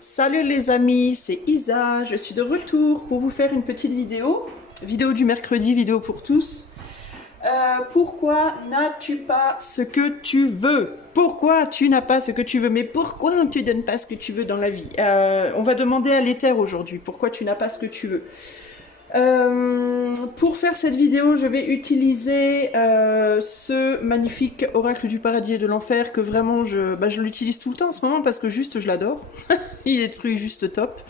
Salut les amis, c'est Isa, je suis de retour pour vous faire une petite vidéo du mercredi, vidéo pour tous. Pourquoi n'as-tu pas ce que tu veux? Pourquoi tu n'as pas ce que tu veux? Mais pourquoi tu donnes pas ce que tu veux dans la vie? On va demander à l'éther aujourd'hui, pourquoi tu n'as pas ce que tu veux? Pour faire cette vidéo, je vais utiliser ce magnifique oracle du paradis et de l'enfer que vraiment je l'utilise tout le temps en ce moment parce que juste je l'adore. Il est juste top.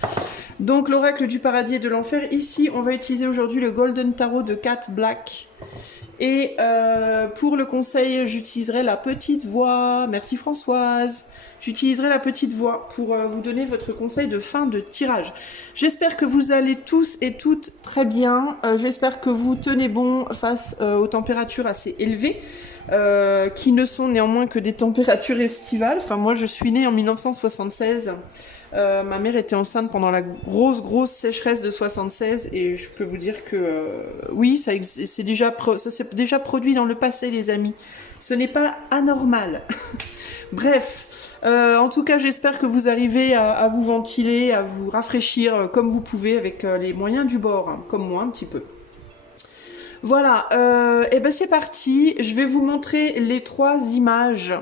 Donc l'oracle du paradis et de l'enfer, ici on va utiliser aujourd'hui le Golden Tarot de Cat Black. Et pour le conseil, j'utiliserai la petite voix. Merci Françoise. J'utiliserai la petite voix pour vous donner votre conseil de fin de tirage. J'espère que vous allez tous et toutes très bien. J'espère que vous tenez bon face aux températures assez élevées, qui ne sont néanmoins que des températures estivales. Enfin, moi, je suis née en 1976. Ma mère était enceinte pendant la grosse sécheresse de 76 et je peux vous dire que oui, ça s'est déjà produit dans le passé, les amis. Ce n'est pas anormal. Bref. En tout cas, j'espère que vous arrivez à vous ventiler, à vous rafraîchir comme vous pouvez avec les moyens du bord, hein, comme moi un petit peu. Voilà, et ben c'est parti. Je vais vous montrer les 3 images.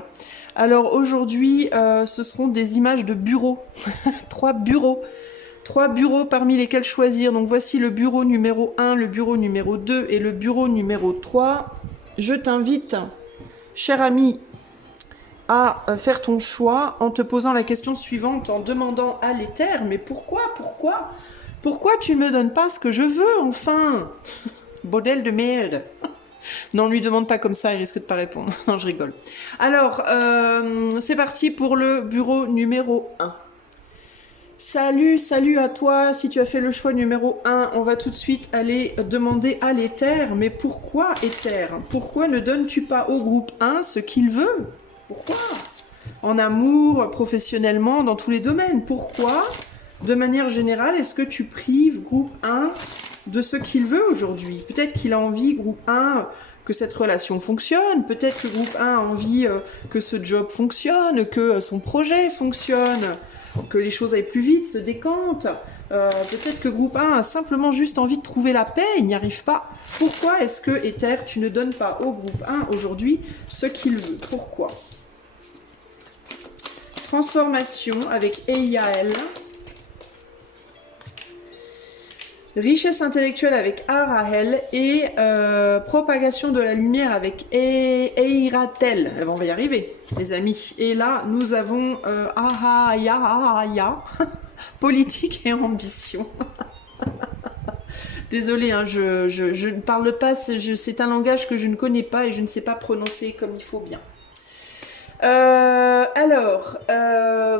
Alors aujourd'hui, ce seront des images de bureaux. 3 bureaux. 3 bureaux parmi lesquels choisir. Donc voici le bureau numéro 1, le bureau numéro 2 et le bureau numéro 3. Je t'invite, cher ami, à faire ton choix en te posant la question suivante, en demandant à l'éther, mais pourquoi tu ne me donnes pas ce que je veux, enfin? Bordel de merde. Non, lui demande pas comme ça, il risque de pas répondre. Non, je rigole. Alors, c'est parti pour le bureau numéro 1. Salut à toi, si tu as fait le choix numéro 1, on va tout de suite aller demander à l'éther, mais pourquoi éther? Pourquoi ne donnes-tu pas au groupe 1 ce qu'il veut? Pourquoi? En amour, professionnellement, dans tous les domaines. Pourquoi, de manière générale, est-ce que tu prives groupe 1 de ce qu'il veut aujourd'hui? Peut-être qu'il a envie, groupe 1, que cette relation fonctionne. Peut-être que groupe 1 a envie que ce job fonctionne, que son projet fonctionne, que les choses aillent plus vite, se décantent. Peut-être que groupe 1 a simplement juste envie de trouver la paix, il n'y arrive pas. Pourquoi est-ce que éther, tu ne donnes pas au groupe 1 aujourd'hui ce qu'il veut? Pourquoi? Transformation avec Eiael. Richesse intellectuelle avec Arahel et propagation de la lumière avec Eiratel. On va y arriver, les amis. Et là, nous avons Ahaya, politique et ambition. Désolée, hein, je ne parle pas, c'est un langage que je ne connais pas et je ne sais pas prononcer comme il faut bien. Alors,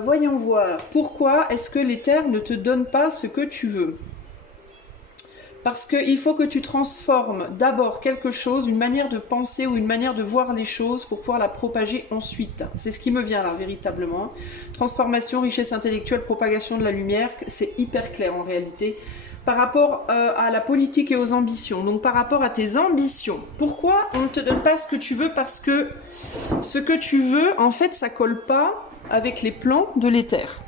voyons voir. Pourquoi est-ce que l'éther ne te donne pas ce que tu veux? Parce qu'il faut que tu transformes d'abord quelque chose, une manière de penser ou une manière de voir les choses pour pouvoir la propager ensuite. C'est ce qui me vient là, véritablement. Transformation, richesse intellectuelle, propagation de la lumière, c'est hyper clair en réalité. Par rapport à la politique et aux ambitions, donc par rapport à tes ambitions. Pourquoi on ne te donne pas ce que tu veux? Parce que ce que tu veux, en fait, ça colle pas avec les plans de l'éther.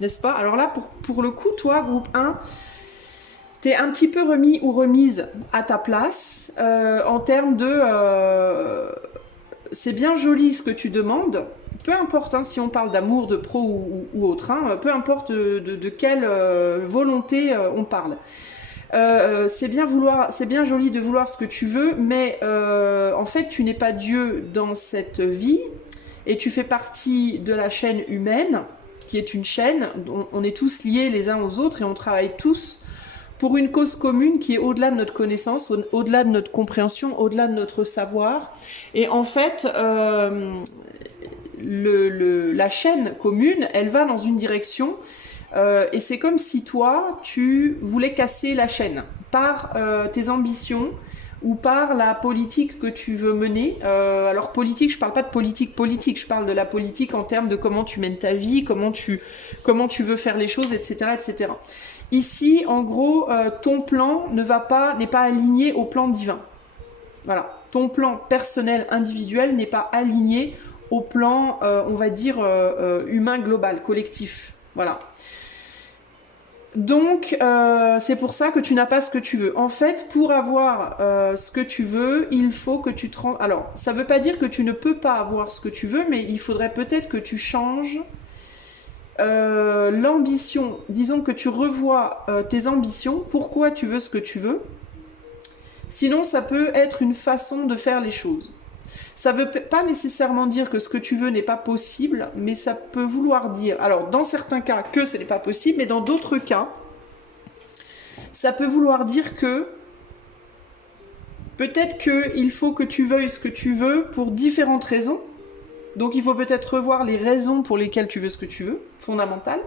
N'est-ce pas? Alors là, pour le coup, toi, groupe 1, t'es un petit peu remis ou remise à ta place en termes de... c'est bien joli ce que tu demandes, peu importe hein, si on parle d'amour, de pro ou autre, hein, peu importe de quelle volonté on parle. C'est bien joli de vouloir ce que tu veux, mais en fait tu n'es pas Dieu dans cette vie et tu fais partie de la chaîne humaine, qui est une chaîne, on est tous liés les uns aux autres et on travaille tous pour une cause commune qui est au-delà de notre connaissance, au-delà de notre compréhension, au-delà de notre savoir. Et en fait, la chaîne commune, elle va dans une direction et c'est comme si toi, tu voulais casser la chaîne par tes ambitions ou par la politique que tu veux mener. Alors politique, je parle pas de politique, je parle de la politique en termes de comment tu mènes ta vie, comment tu veux faire les choses, etc., etc. Ici, en gros, ton plan n'est pas aligné au plan divin. Voilà, ton plan personnel, individuel n'est pas aligné au plan, on va dire, humain global, collectif. Voilà. Donc, c'est pour ça que tu n'as pas ce que tu veux. En fait, pour avoir ce que tu veux, il faut que tu te rendes... Alors, ça ne veut pas dire que tu ne peux pas avoir ce que tu veux, mais il faudrait peut-être que tu changes l'ambition. Disons que tu revois tes ambitions, pourquoi tu veux ce que tu veux. Sinon, ça peut être une façon de faire les choses. Ça ne veut pas nécessairement dire que ce que tu veux n'est pas possible, mais ça peut vouloir dire, alors dans certains cas que ce n'est pas possible, mais dans d'autres cas, ça peut vouloir dire que peut-être qu'il faut que tu veuilles ce que tu veux pour différentes raisons. Donc il faut peut-être revoir les raisons pour lesquelles tu veux ce que tu veux, fondamentales.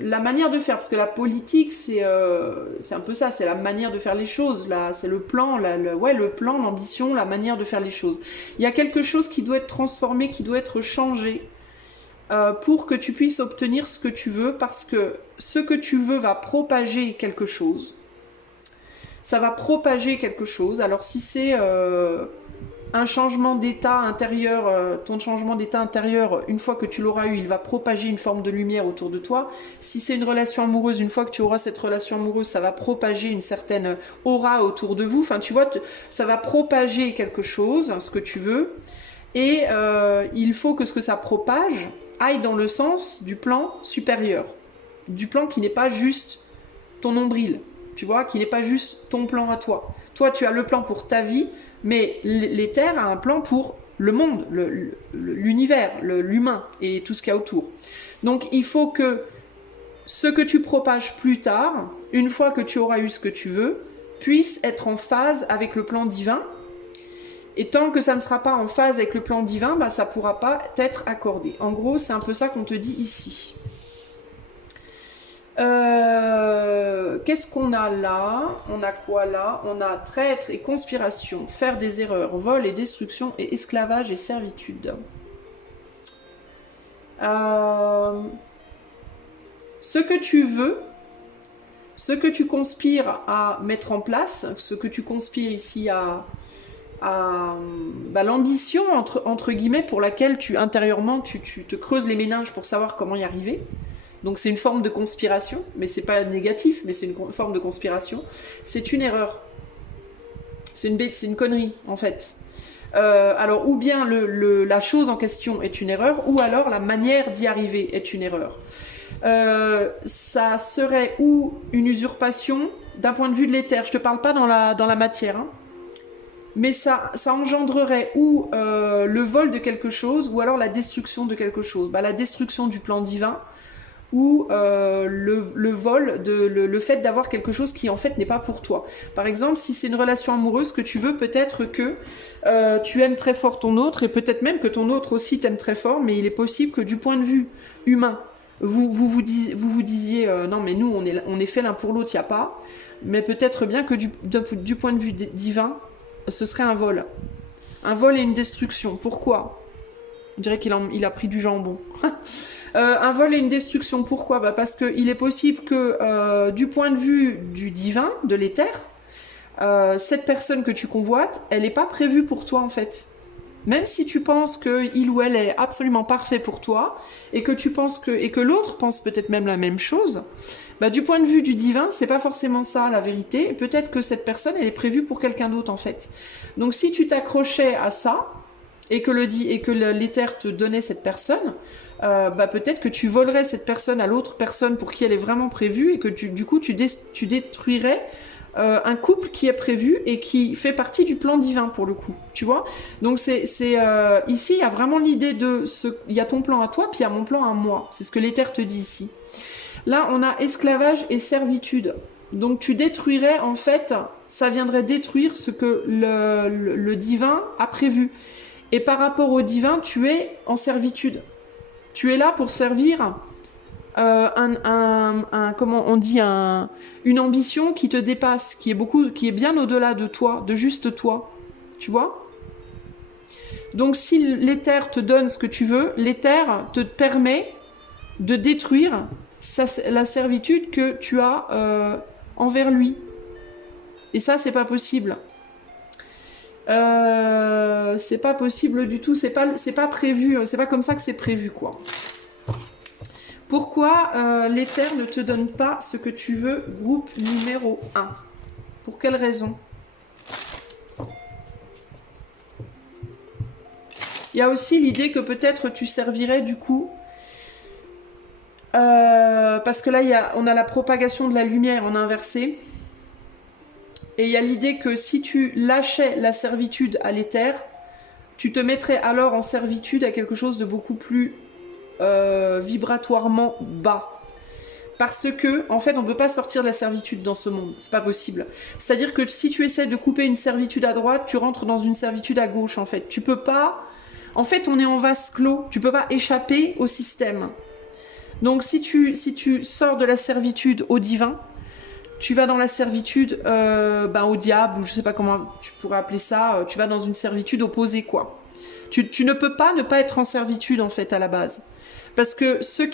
La manière de faire, parce que la politique c'est un peu ça, c'est la manière de faire les choses, c'est le plan, le plan, l'ambition, la manière de faire les choses. Il y a quelque chose qui doit être transformé, qui doit être changé pour que tu puisses obtenir ce que tu veux, parce que ce que tu veux va propager quelque chose. Ça va propager quelque chose. Alors si c'est un changement d'état intérieur, ton changement d'état intérieur, une fois que tu l'auras eu, il va propager une forme de lumière autour de toi. Si c'est une relation amoureuse, une fois que tu auras cette relation amoureuse, ça va propager une certaine aura autour de vous. Enfin, tu vois, ça va propager quelque chose, ce que tu veux. Et il faut que ce que ça propage aille dans le sens du plan supérieur. Du plan qui n'est pas juste ton nombril, tu vois, qui n'est pas juste ton plan à toi. Toi, tu as le plan pour ta vie, mais l'éther a un plan pour le monde, l'univers, l'humain et tout ce qu'il y a autour. Donc il faut que ce que tu propages plus tard, une fois que tu auras eu ce que tu veux, puisse être en phase avec le plan divin. Et tant que ça ne sera pas en phase avec le plan divin, bah, ça ne pourra pas t'être accordé. En gros, c'est un peu ça qu'on te dit ici. Qu'est-ce qu'on a là? On a quoi là? On a traître et conspiration, faire des erreurs, vol et destruction, et esclavage et servitude. Ce que tu veux, ce que tu conspires à mettre en place, ce que tu conspires ici à l'ambition entre guillemets pour laquelle intérieurement tu te creuses les méninges pour savoir comment y arriver. Donc c'est une forme de conspiration, mais c'est pas négatif, mais c'est une forme de conspiration. C'est une erreur. C'est une connerie, en fait. Alors, ou bien la chose en question est une erreur, ou alors la manière d'y arriver est une erreur. Ça serait ou une usurpation d'un point de vue de l'éther. Je te parle pas dans la matière, hein. Mais ça engendrerait ou le vol de quelque chose, ou alors la destruction de quelque chose. Bah, la destruction du plan divin, ou le vol, le fait d'avoir quelque chose qui en fait n'est pas pour toi. Par exemple, si c'est une relation amoureuse que tu veux, peut-être que tu aimes très fort ton autre, et peut-être même que ton autre aussi t'aime très fort, mais il est possible que du point de vue humain, vous disiez non mais nous on est fait l'un pour l'autre, il n'y a pas, mais peut-être bien que du point de vue divin, ce serait un vol. Un vol et une destruction. Pourquoi? On dirait qu'il a pris du jambon. Un vol et une destruction, pourquoi? Bah parce qu'il est possible que du point de vue du divin, de l'éther, cette personne que tu convoites, elle n'est pas prévue pour toi en fait. Même si tu penses qu'il ou elle est absolument parfait pour toi, et que tu penses et que l'autre pense peut-être même la même chose, bah, du point de vue du divin, c'est pas forcément ça la vérité. Peut-être que cette personne, elle est prévue pour quelqu'un d'autre en fait. Donc si tu t'accrochais à ça, et que l'éther te donnait cette personne, bah peut-être que tu volerais cette personne à l'autre personne pour qui elle est vraiment prévue, et que du coup tu détruirais un couple qui est prévu et qui fait partie du plan divin pour le coup, tu vois. Donc ici il y a vraiment l'idée il y a ton plan à toi puis il y a mon plan à moi, c'est ce que l'éther te dit ici. Là on a esclavage et servitude, donc tu détruirais en fait, ça viendrait détruire ce que le divin a prévu, et par rapport au divin tu es en servitude. Tu es là pour servir comment on dit, une ambition qui te dépasse, qui est bien au-delà de toi, de juste toi. Tu vois? Donc si l'éther te donne ce que tu veux, l'éther te permet de détruire la servitude que tu as envers lui. Et ça, c'est pas possible. C'est pas possible du tout, c'est pas prévu, c'est pas comme ça que c'est prévu, quoi. Pourquoi l'éther ne te donne pas ce que tu veux, groupe numéro 1? Pour quelle raison? Il y a aussi l'idée que peut-être tu servirais du coup, parce que là on a la propagation de la lumière en inversé, et il y a l'idée que si tu lâchais la servitude à l'éther, tu te mettrais alors en servitude à quelque chose de beaucoup plus vibratoirement bas. Parce que, en fait, on ne peut pas sortir de la servitude dans ce monde. C'est pas possible. C'est-à-dire que si tu essaies de couper une servitude à droite, tu rentres dans une servitude à gauche, en fait. Tu peux pas... En fait, on est en vase clos. Tu peux pas échapper au système. Donc, si tu sors de la servitude au divin, tu vas dans la servitude au diable, ou je sais pas comment tu pourrais appeler ça. Tu vas dans une servitude opposée, quoi. Tu ne peux pas ne pas être en servitude, en fait, à la base. Parce que c'est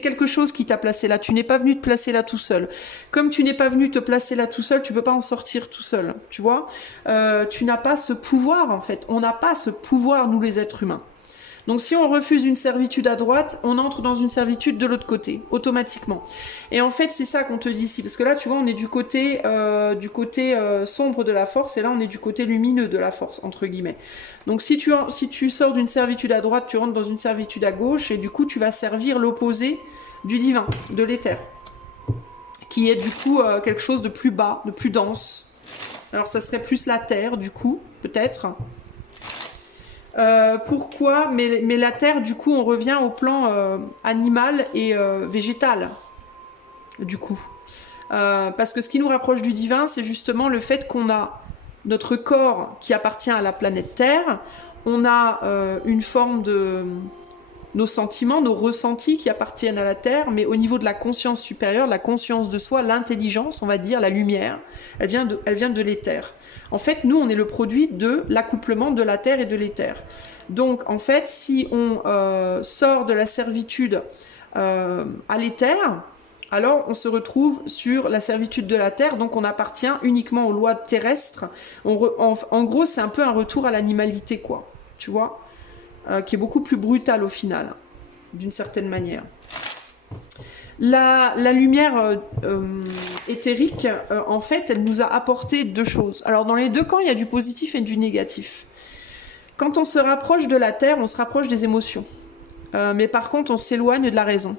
quelque chose qui t'a placé là. Tu n'es pas venu te placer là tout seul. Comme tu n'es pas venu te placer là tout seul, tu peux pas en sortir tout seul. Tu vois, tu n'as pas ce pouvoir, en fait. On n'a pas ce pouvoir, nous les êtres humains. Donc si on refuse une servitude à droite, on entre dans une servitude de l'autre côté, automatiquement. Et en fait, c'est ça qu'on te dit ici. Parce que là, tu vois, on est du côté sombre de la force, et là, on est du côté lumineux de la force, entre guillemets. Donc si tu sors d'une servitude à droite, tu rentres dans une servitude à gauche, et du coup, tu vas servir l'opposé du divin, de l'éther. Qui est du coup quelque chose de plus bas, de plus dense. Alors ça serait plus la terre, du coup, peut-être. Pourquoi mais la terre, du coup, on revient au plan animal et végétal, du coup. Parce que ce qui nous rapproche du divin, c'est justement le fait qu'on a notre corps qui appartient à la planète Terre, on a une forme de... nos sentiments, nos ressentis qui appartiennent à la Terre, mais au niveau de la conscience supérieure, la conscience de soi, l'intelligence, on va dire, la lumière, elle vient de l'éther. En fait, nous, on est le produit de l'accouplement de la terre et de l'éther. Donc, en fait, si on sort de la servitude à l'éther, alors on se retrouve sur la servitude de la terre, donc on appartient uniquement aux lois terrestres. En gros, c'est un peu un retour à l'animalité, quoi, tu vois, qui est beaucoup plus brutal au final, d'une certaine manière. La lumière éthérique, en fait, elle nous a apporté deux choses. Alors, dans les deux camps, il y a du positif et du négatif. Quand on se rapproche de la terre, on se rapproche des émotions. Mais par contre, on s'éloigne de la raison.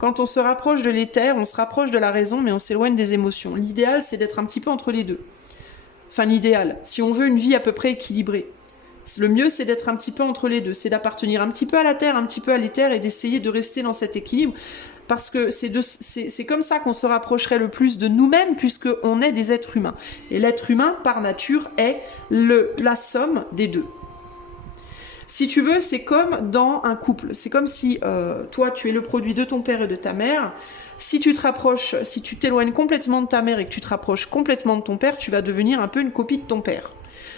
Quand on se rapproche de l'éther, on se rapproche de la raison, mais on s'éloigne des émotions. L'idéal, c'est d'être un petit peu entre les deux. Enfin, l'idéal, si on veut une vie à peu près équilibrée. Le mieux, c'est d'être un petit peu entre les deux. C'est d'appartenir un petit peu à la terre, un petit peu à l'éther, et d'essayer de rester dans cet équilibre. Parce que c'est comme ça qu'on se rapprocherait le plus de nous-mêmes, puisqu'on est des êtres humains. Et l'être humain, par nature, est la somme des deux. Si tu veux, c'est comme dans un couple. C'est comme si toi, tu es le produit de ton père et de ta mère. Si tu te rapproches, si tu t'éloignes complètement de ta mère et que tu te rapproches complètement de ton père, tu vas devenir un peu une copie de ton père.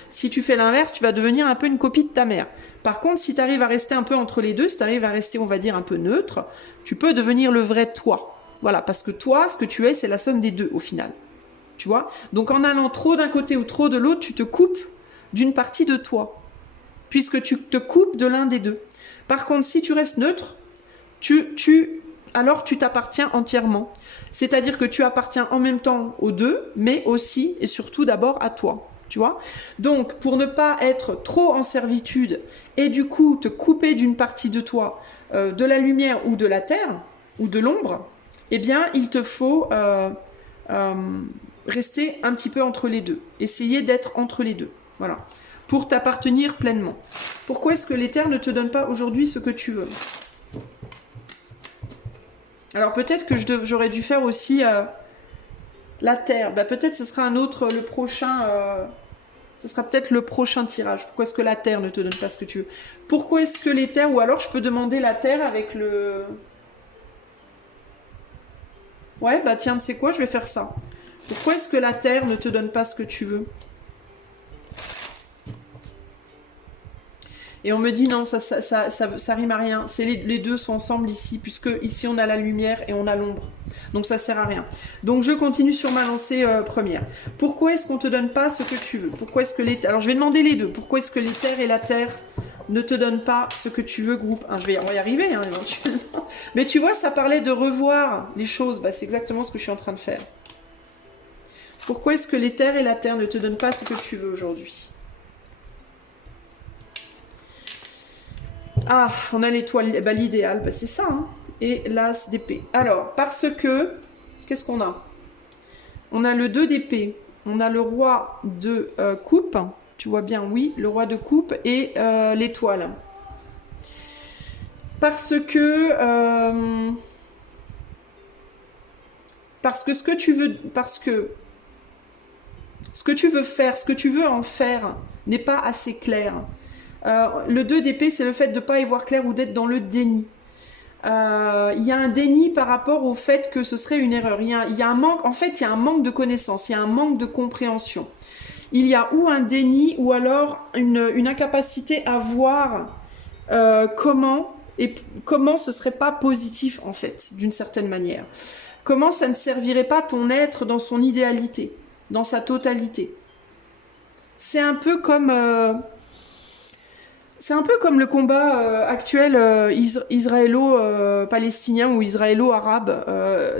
Si tu fais l'inverse, tu vas devenir un peu une copie de ta mère. Par contre, si tu arrives à rester un peu entre les deux, si tu arrives à rester, on va dire, un peu neutre, tu peux devenir le vrai toi. Voilà, parce que toi, ce que tu es, c'est la somme des deux, au final. Tu vois? Donc, en allant trop d'un côté ou trop de l'autre, tu te coupes d'une partie de toi, puisque tu te coupes de l'un des deux. Par contre, si tu restes neutre, alors tu t'appartiens entièrement. C'est-à-dire que tu appartiens en même temps aux deux, mais aussi et surtout d'abord à toi. Tu vois? Donc, pour ne pas être trop en servitude et du coup te couper d'une partie de toi, de la lumière ou de la terre, ou de l'ombre, eh bien, il te faut rester un petit peu entre les deux. Essayer d'être entre les deux. Voilà. Pour t'appartenir pleinement. Pourquoi est-ce que l'éther ne te donne pas aujourd'hui ce que tu veux? Alors, peut-être que j'aurais dû faire aussi... la terre, bah, peut-être ce sera le prochain, ce sera peut-être le prochain tirage. Pourquoi est-ce que la terre ne te donne pas ce que tu veux? Pourquoi est-ce que les terres, ou alors je peux demander la terre avec le... Ouais, bah tiens, tu sais quoi, je vais faire ça. Pourquoi est-ce que la terre ne te donne pas ce que tu veux? Et on me dit non, ça rime à rien. Les deux sont ensemble ici, puisque ici on a la lumière et on a l'ombre. Donc ça sert à rien. Donc je continue sur ma lancée première. Pourquoi est-ce qu'on te donne pas ce que tu veux? Pourquoi est-ce que alors je vais demander les deux. Pourquoi est-ce que l'éther et la terre ne te donnent pas ce que tu veux, groupe 1? On va y arriver, hein, éventuellement. Mais tu vois, ça parlait de revoir les choses. Bah, c'est exactement ce que je suis en train de faire. Pourquoi est-ce que l'éther et la terre ne te donnent pas ce que tu veux aujourd'hui? Ah, on a l'étoile, bah, l'idéal, bah, c'est ça, hein. Et l'as d'épée. Alors, parce que, qu'est-ce qu'on a? On a le 2 d'épée, on a le roi de coupe, tu vois bien, oui, le roi de coupe et l'étoile. Parce que ce que tu veux faire, ce que tu veux en faire n'est pas assez clair. Le 2 d'épée, c'est le fait de ne pas y voir clair ou d'être dans le déni. Il y a un déni par rapport au fait que ce serait une erreur. Il y a un manque, en fait, il y a un manque de connaissance, il y a un manque de compréhension. Il y a ou un déni ou alors une incapacité à voir comment ce serait pas positif, en fait, d'une certaine manière. Comment ça ne servirait pas ton être dans son idéalité, dans sa totalité. C'est un peu comme le combat actuel israélo-palestinien ou israélo-arabe.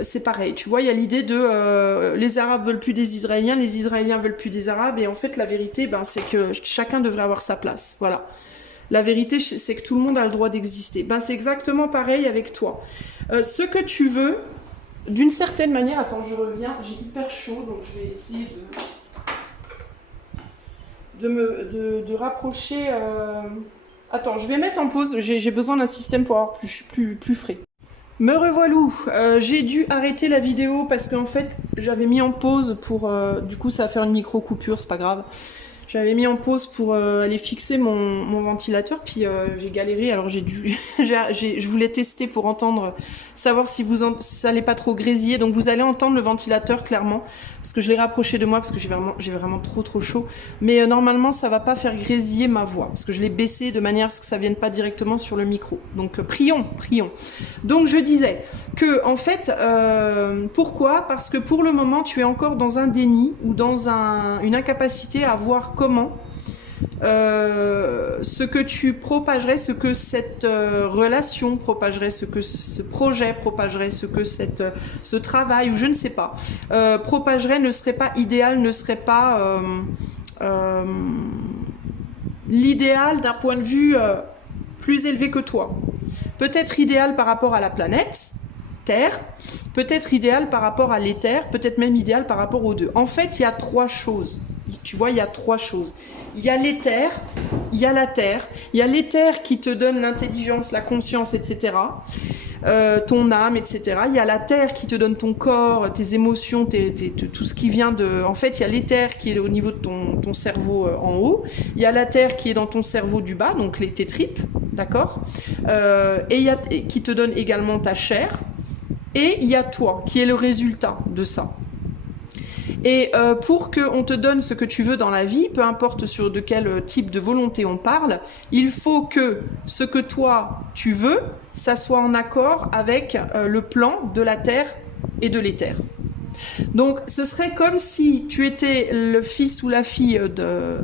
C'est pareil, tu vois, il y a l'idée de les Arabes veulent plus des Israéliens, les Israéliens veulent plus des Arabes, et en fait la vérité, ben, c'est que chacun devrait avoir sa place, voilà. La vérité, c'est que tout le monde a le droit d'exister. Ben, c'est exactement pareil avec toi. Ce que tu veux, d'une certaine manière, attends, je reviens, j'ai hyper chaud, donc je vais essayer de rapprocher... Attends, je vais mettre en pause, j'ai besoin d'un système pour avoir plus frais. Me revoilou, j'ai dû arrêter la vidéo parce qu'en fait, j'avais mis en pause pour... du coup, ça va faire une micro-coupure, c'est pas grave. J'avais mis en pause pour aller fixer mon ventilateur, puis j'ai galéré, alors j'ai dû... je voulais tester pour entendre, savoir si ça allait pas trop grésiller, donc vous allez entendre le ventilateur clairement, parce que je l'ai rapproché de moi, parce que j'ai vraiment trop chaud, mais normalement ça va pas faire grésiller ma voix, parce que je l'ai baissé de manière à ce que ça vienne pas directement sur le micro. Donc prions. Donc je disais que, en fait, pourquoi? Parce que pour le moment tu es encore dans un déni, ou dans une incapacité à voir comment ce que tu propagerais, ce que cette relation propagerait, ce que ce projet propagerait, ce que ce travail, ou je ne sais pas, propagerait, ne serait pas idéal, ne serait pas l'idéal d'un point de vue plus élevé que toi. Peut-être idéal par rapport à la planète Terre, peut-être idéal par rapport à l'éther, peut-être même idéal par rapport aux deux. En fait, il y a trois choses. Tu vois, il y a trois choses. Il y a l'éther, il y a la terre. Il y a l'éther qui te donne l'intelligence, la conscience, etc. Ton âme, etc. Il y a la terre qui te donne ton corps, tes émotions, tout ce qui vient de... En fait, il y a l'éther qui est au niveau de ton cerveau en haut. Il y a la terre qui est dans ton cerveau du bas, donc tes tripes, d'accord, et qui te donne également ta chair. Et il y a toi, qui est le résultat de ça. Et pour qu'on te donne ce que tu veux dans la vie, peu importe de quel type de volonté on parle, il faut que ce que toi tu veux, ça soit en accord avec le plan de la terre et de l'éther. Donc ce serait comme si tu étais le fils ou la fille de...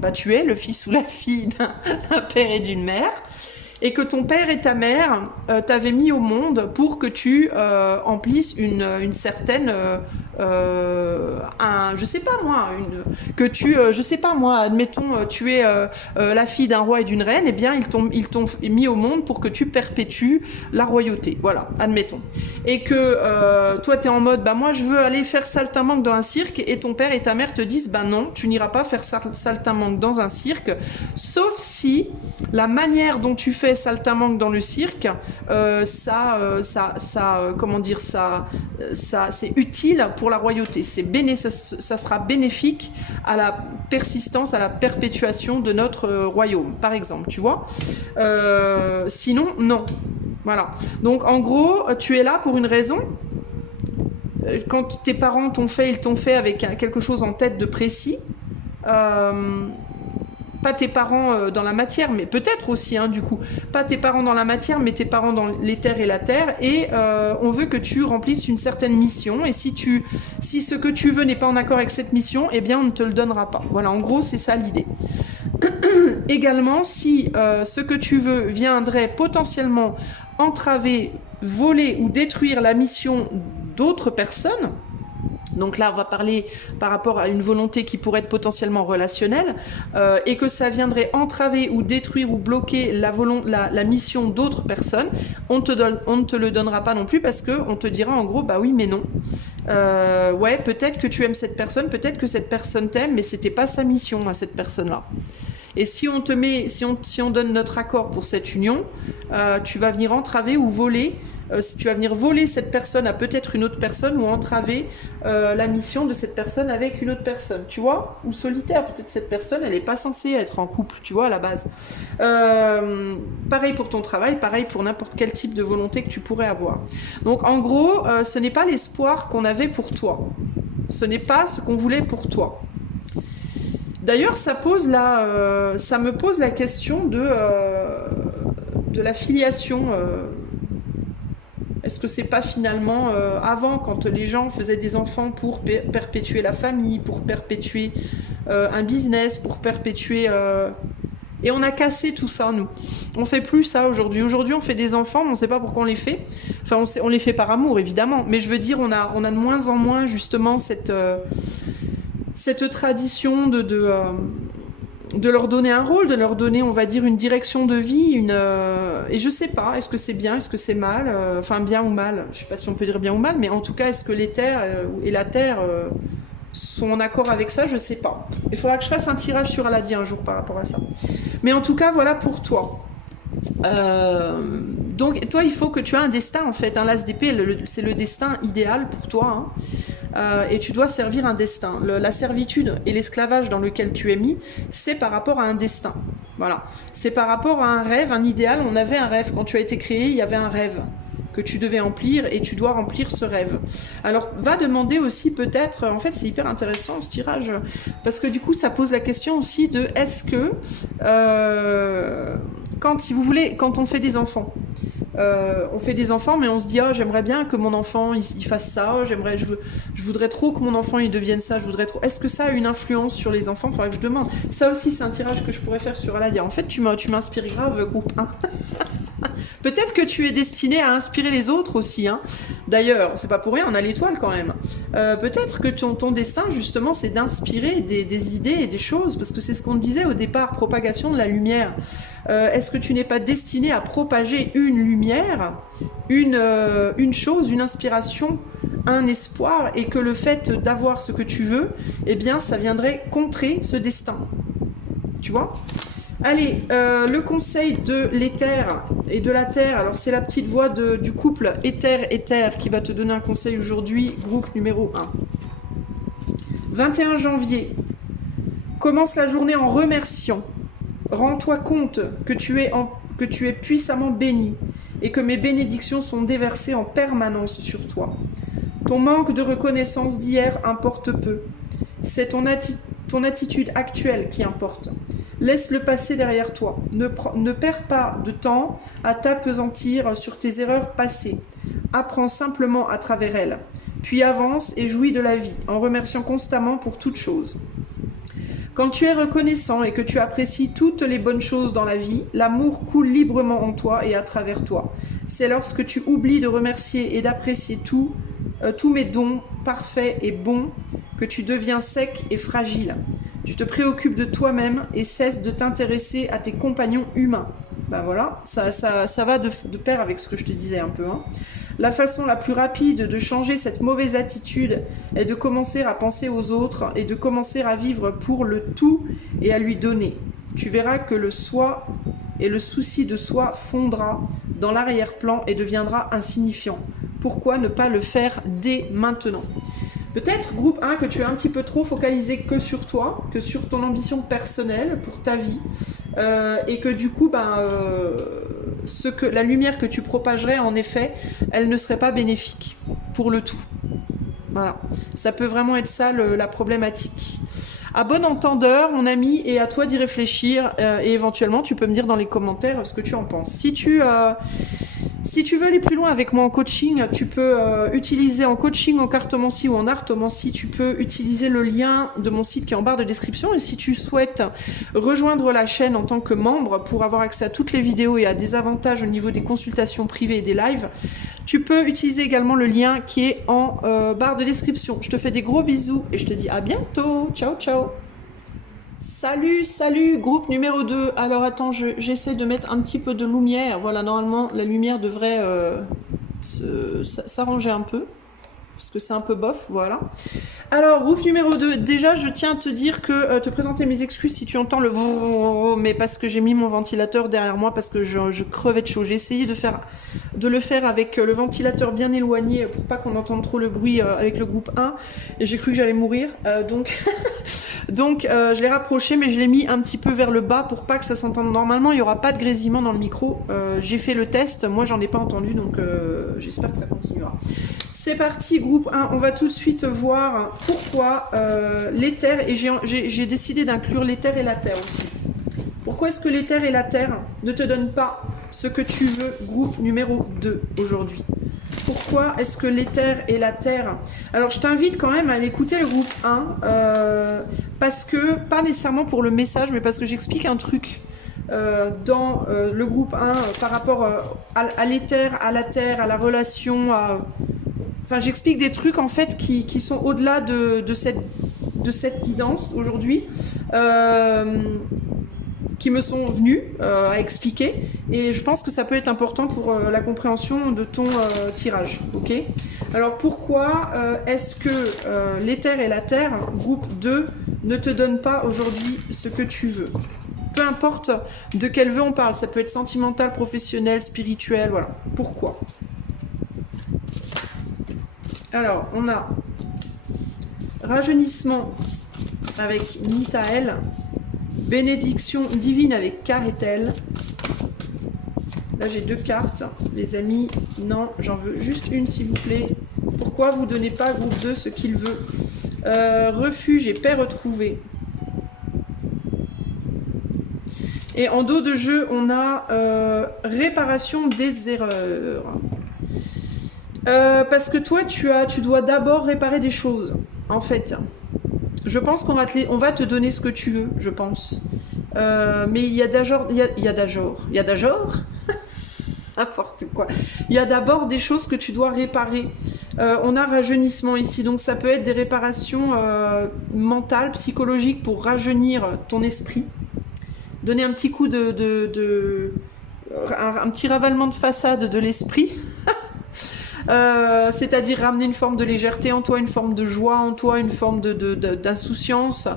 Bah tu es le fils ou la fille d'un père et d'une mère, et que ton père et ta mère t'avaient mis au monde pour que tu emplisses une certaine... je sais pas moi, je sais pas moi, admettons, tu es la fille d'un roi et d'une reine, eh bien ils t'ont mis au monde pour que tu perpétues la royauté, voilà, admettons. Et que toi tu es en mode, bah moi je veux aller faire saltimbanque dans un cirque, et ton père et ta mère te disent, bah non, tu n'iras pas faire saltimbanque dans un cirque, sauf si la manière dont tu fais saltimbanque dans le cirque, comment dire, ça c'est utile pour la royauté, ça sera bénéfique à la persistance, à la perpétuation de notre royaume, par exemple, tu vois. Sinon, non. Voilà. Donc, en gros, tu es là pour une raison. Quand tes parents t'ont fait, ils t'ont fait avec quelque chose en tête de précis. pas tes parents dans la matière, mais peut-être aussi, hein, du coup, pas tes parents dans la matière, mais tes parents dans l'éther et la terre, et on veut que tu remplisses une certaine mission, et si ce que tu veux n'est pas en accord avec cette mission, eh bien on ne te le donnera pas. Voilà, en gros, c'est ça l'idée. Également, si ce que tu veux viendrait potentiellement entraver, voler ou détruire la mission d'autres personnes, donc là, on va parler par rapport à une volonté qui pourrait être potentiellement relationnelle, et que ça viendrait entraver ou détruire ou bloquer la mission d'autres personnes, on ne te le donnera pas non plus parce qu'on te dira en gros, bah oui mais non. Ouais, peut-être que tu aimes cette personne, peut-être que cette personne t'aime, mais c'était pas sa mission à cette personne-là. Et si on donne notre accord pour cette union, tu vas venir entraver ou voler, tu vas venir voler cette personne à peut-être une autre personne ou entraver la mission de cette personne avec une autre personne, tu vois, ou solitaire, peut-être cette personne, elle n'est pas censée être en couple, tu vois, à la base. Pareil pour ton travail, pareil pour n'importe quel type de volonté que tu pourrais avoir. Donc en gros, ce n'est pas l'espoir qu'on avait pour toi, ce n'est pas ce qu'on voulait pour toi. D'ailleurs, ça me pose la question de la filiation. Est-ce que c'est pas finalement avant, quand les gens faisaient des enfants pour perpétuer la famille, pour perpétuer un business, pour perpétuer... Et on a cassé tout ça, nous. On fait plus ça aujourd'hui. Aujourd'hui, on fait des enfants, mais on ne sait pas pourquoi on les fait. Enfin, on les fait par amour, évidemment. Mais je veux dire, on a de moins en moins, justement, cette tradition de leur donner un rôle, de leur donner, on va dire, une direction de vie, et je sais pas, est-ce que c'est bien, est-ce que c'est mal, enfin bien ou mal, je sais pas si on peut dire bien ou mal, mais en tout cas, est-ce que l'éther et la terre sont en accord avec ça, je sais pas. Il faudra que je fasse un tirage sur Aladi un jour par rapport à ça. Mais en tout cas, voilà pour toi. Donc toi il faut que tu aies un destin en fait, hein. L'as d'épée c'est le destin idéal pour toi, hein. Et tu dois servir un destin. La servitude et l'esclavage dans lequel tu es mis, c'est par rapport à un destin, voilà, c'est par rapport à un rêve, un idéal. On avait un rêve quand tu as été créé, il y avait un rêve que tu devais remplir et tu dois remplir ce rêve. Alors va demander aussi peut-être, en fait c'est hyper intéressant ce tirage, parce que du coup ça pose la question aussi de est-ce que si vous voulez, quand on fait des enfants, mais on se dit oh j'aimerais bien que mon enfant il fasse ça, je voudrais trop que mon enfant il devienne ça, je voudrais trop. Est-ce que ça a une influence sur les enfants? Faudrait que je demande. Ça aussi c'est un tirage que je pourrais faire sur Aladia. En fait tu m'inspires grave, groupe 1. Peut-être que tu es destiné à inspirer les autres aussi, hein. D'ailleurs, c'est pas pour rien, on a l'étoile quand même. Peut-être que ton destin, justement, c'est d'inspirer des idées et des choses, parce que c'est ce qu'on disait au départ, propagation de la lumière. Est-ce que tu n'es pas destiné à propager une lumière, une chose, une inspiration, un espoir, et que le fait d'avoir ce que tu veux, eh bien, ça viendrait contrer ce destin. Tu vois ? Allez, le conseil de l'éther et de la terre, alors c'est la petite voix du couple éther-éther qui va te donner un conseil aujourd'hui, groupe numéro 1. 21 janvier, commence la journée en remerciant. Rends-toi compte que tu es puissamment béni et que mes bénédictions sont déversées en permanence sur toi. Ton manque de reconnaissance d'hier importe peu. C'est ton attitude actuelle qui importe. Laisse le passé derrière toi. Ne perds pas de temps à t'appesantir sur tes erreurs passées. Apprends simplement à travers elles. Puis avance et jouis de la vie en remerciant constamment pour toutes choses. Quand tu es reconnaissant et que tu apprécies toutes les bonnes choses dans la vie, l'amour coule librement en toi et à travers toi. C'est lorsque tu oublies de remercier et d'apprécier tous mes dons parfaits et bons que tu deviens sec et fragile. Tu te préoccupes de toi-même et cesses de t'intéresser à tes compagnons humains. Ben voilà, ça va de pair avec ce que je te disais un peu, hein. La façon la plus rapide de changer cette mauvaise attitude est de commencer à penser aux autres et de commencer à vivre pour le tout et à lui donner. Tu verras que le soi et le souci de soi fondra dans l'arrière-plan et deviendra insignifiant. Pourquoi ne pas le faire dès maintenant ? Peut-être, groupe 1, que tu es un petit peu trop focalisé que sur toi, que sur ton ambition personnelle pour ta vie, et que du coup, la lumière que tu propagerais, en effet, elle ne serait pas bénéfique pour le tout. Voilà, ça peut vraiment être ça la problématique. À bon entendeur, mon ami, et à toi d'y réfléchir. Et éventuellement, tu peux me dire dans les commentaires ce que tu en penses. Si tu veux aller plus loin avec moi en coaching, tu peux utiliser en coaching, en cartomancie ou en artomancie, tu peux utiliser le lien de mon site qui est en barre de description. Et si tu souhaites rejoindre la chaîne en tant que membre pour avoir accès à toutes les vidéos et à des avantages au niveau des consultations privées et des lives, tu peux utiliser également le lien qui est en barre de description. Je te fais des gros bisous et je te dis à bientôt. Ciao, ciao. Salut, salut, groupe numéro 2. Alors attends, j'essaie de mettre un petit peu de lumière. Voilà, normalement, la lumière devrait s'arranger un peu. Parce que c'est un peu bof, voilà. Alors, groupe numéro 2. Déjà, je tiens à te dire que, te présenter mes excuses si tu entends le vrrr, mais parce que j'ai mis mon ventilateur derrière moi, parce que je crevais de chaud. J'ai essayé de le faire avec le ventilateur bien éloigné pour pas qu'on entende trop le bruit avec le groupe 1. Et j'ai cru que j'allais mourir. Donc, je l'ai rapproché, mais je l'ai mis un petit peu vers le bas pour pas que ça s'entende. Normalement, il n'y aura pas de grésillement dans le micro. J'ai fait le test. Moi, j'en ai pas entendu, donc j'espère que ça continuera. C'est parti, groupe 1. On va tout de suite voir pourquoi l'éther, et j'ai décidé d'inclure l'éther et la terre aussi. Pourquoi est-ce que l'éther et la terre ne te donnent pas ce que tu veux, groupe numéro 2 aujourd'hui? Pourquoi est-ce que l'éther et la terre... Alors, je t'invite quand même à aller écouter le groupe 1, parce que, pas nécessairement pour le message, mais parce que j'explique un truc dans le groupe 1 par rapport à l'éther, à la terre, à la relation, Enfin, j'explique des trucs en fait qui sont au-delà de cette guidance aujourd'hui, qui me sont venus à expliquer, et je pense que ça peut être important pour la compréhension de ton tirage. Ok. Alors pourquoi est-ce que l'éther et la terre, groupe 2, ne te donnent pas aujourd'hui ce que tu veux? Peu importe de quel vœu on parle, ça peut être sentimental, professionnel, spirituel, voilà. Pourquoi? Alors, on a rajeunissement avec Mitaël, bénédiction divine avec Carétel. Là, j'ai 2 cartes. Les amis, non, j'en veux juste une, s'il vous plaît. Pourquoi vous ne donnez pas à groupe 2 ce qu'il veut? Refuge et paix retrouvée. Et en dos de jeu, on a réparation des erreurs. Parce que toi, tu dois d'abord réparer des choses, en fait. Je pense qu'on va te donner ce que tu veux, je pense. Mais il y a d'abord, n'importe quoi. Il y a d'abord des choses que tu dois réparer. On a rajeunissement ici, donc ça peut être des réparations mentales, psychologiques pour rajeunir ton esprit. Donner un petit coup un petit ravalement de façade de l'esprit. C'est-à-dire ramener une forme de légèreté en toi, une forme de joie en toi, une forme d'insouciance,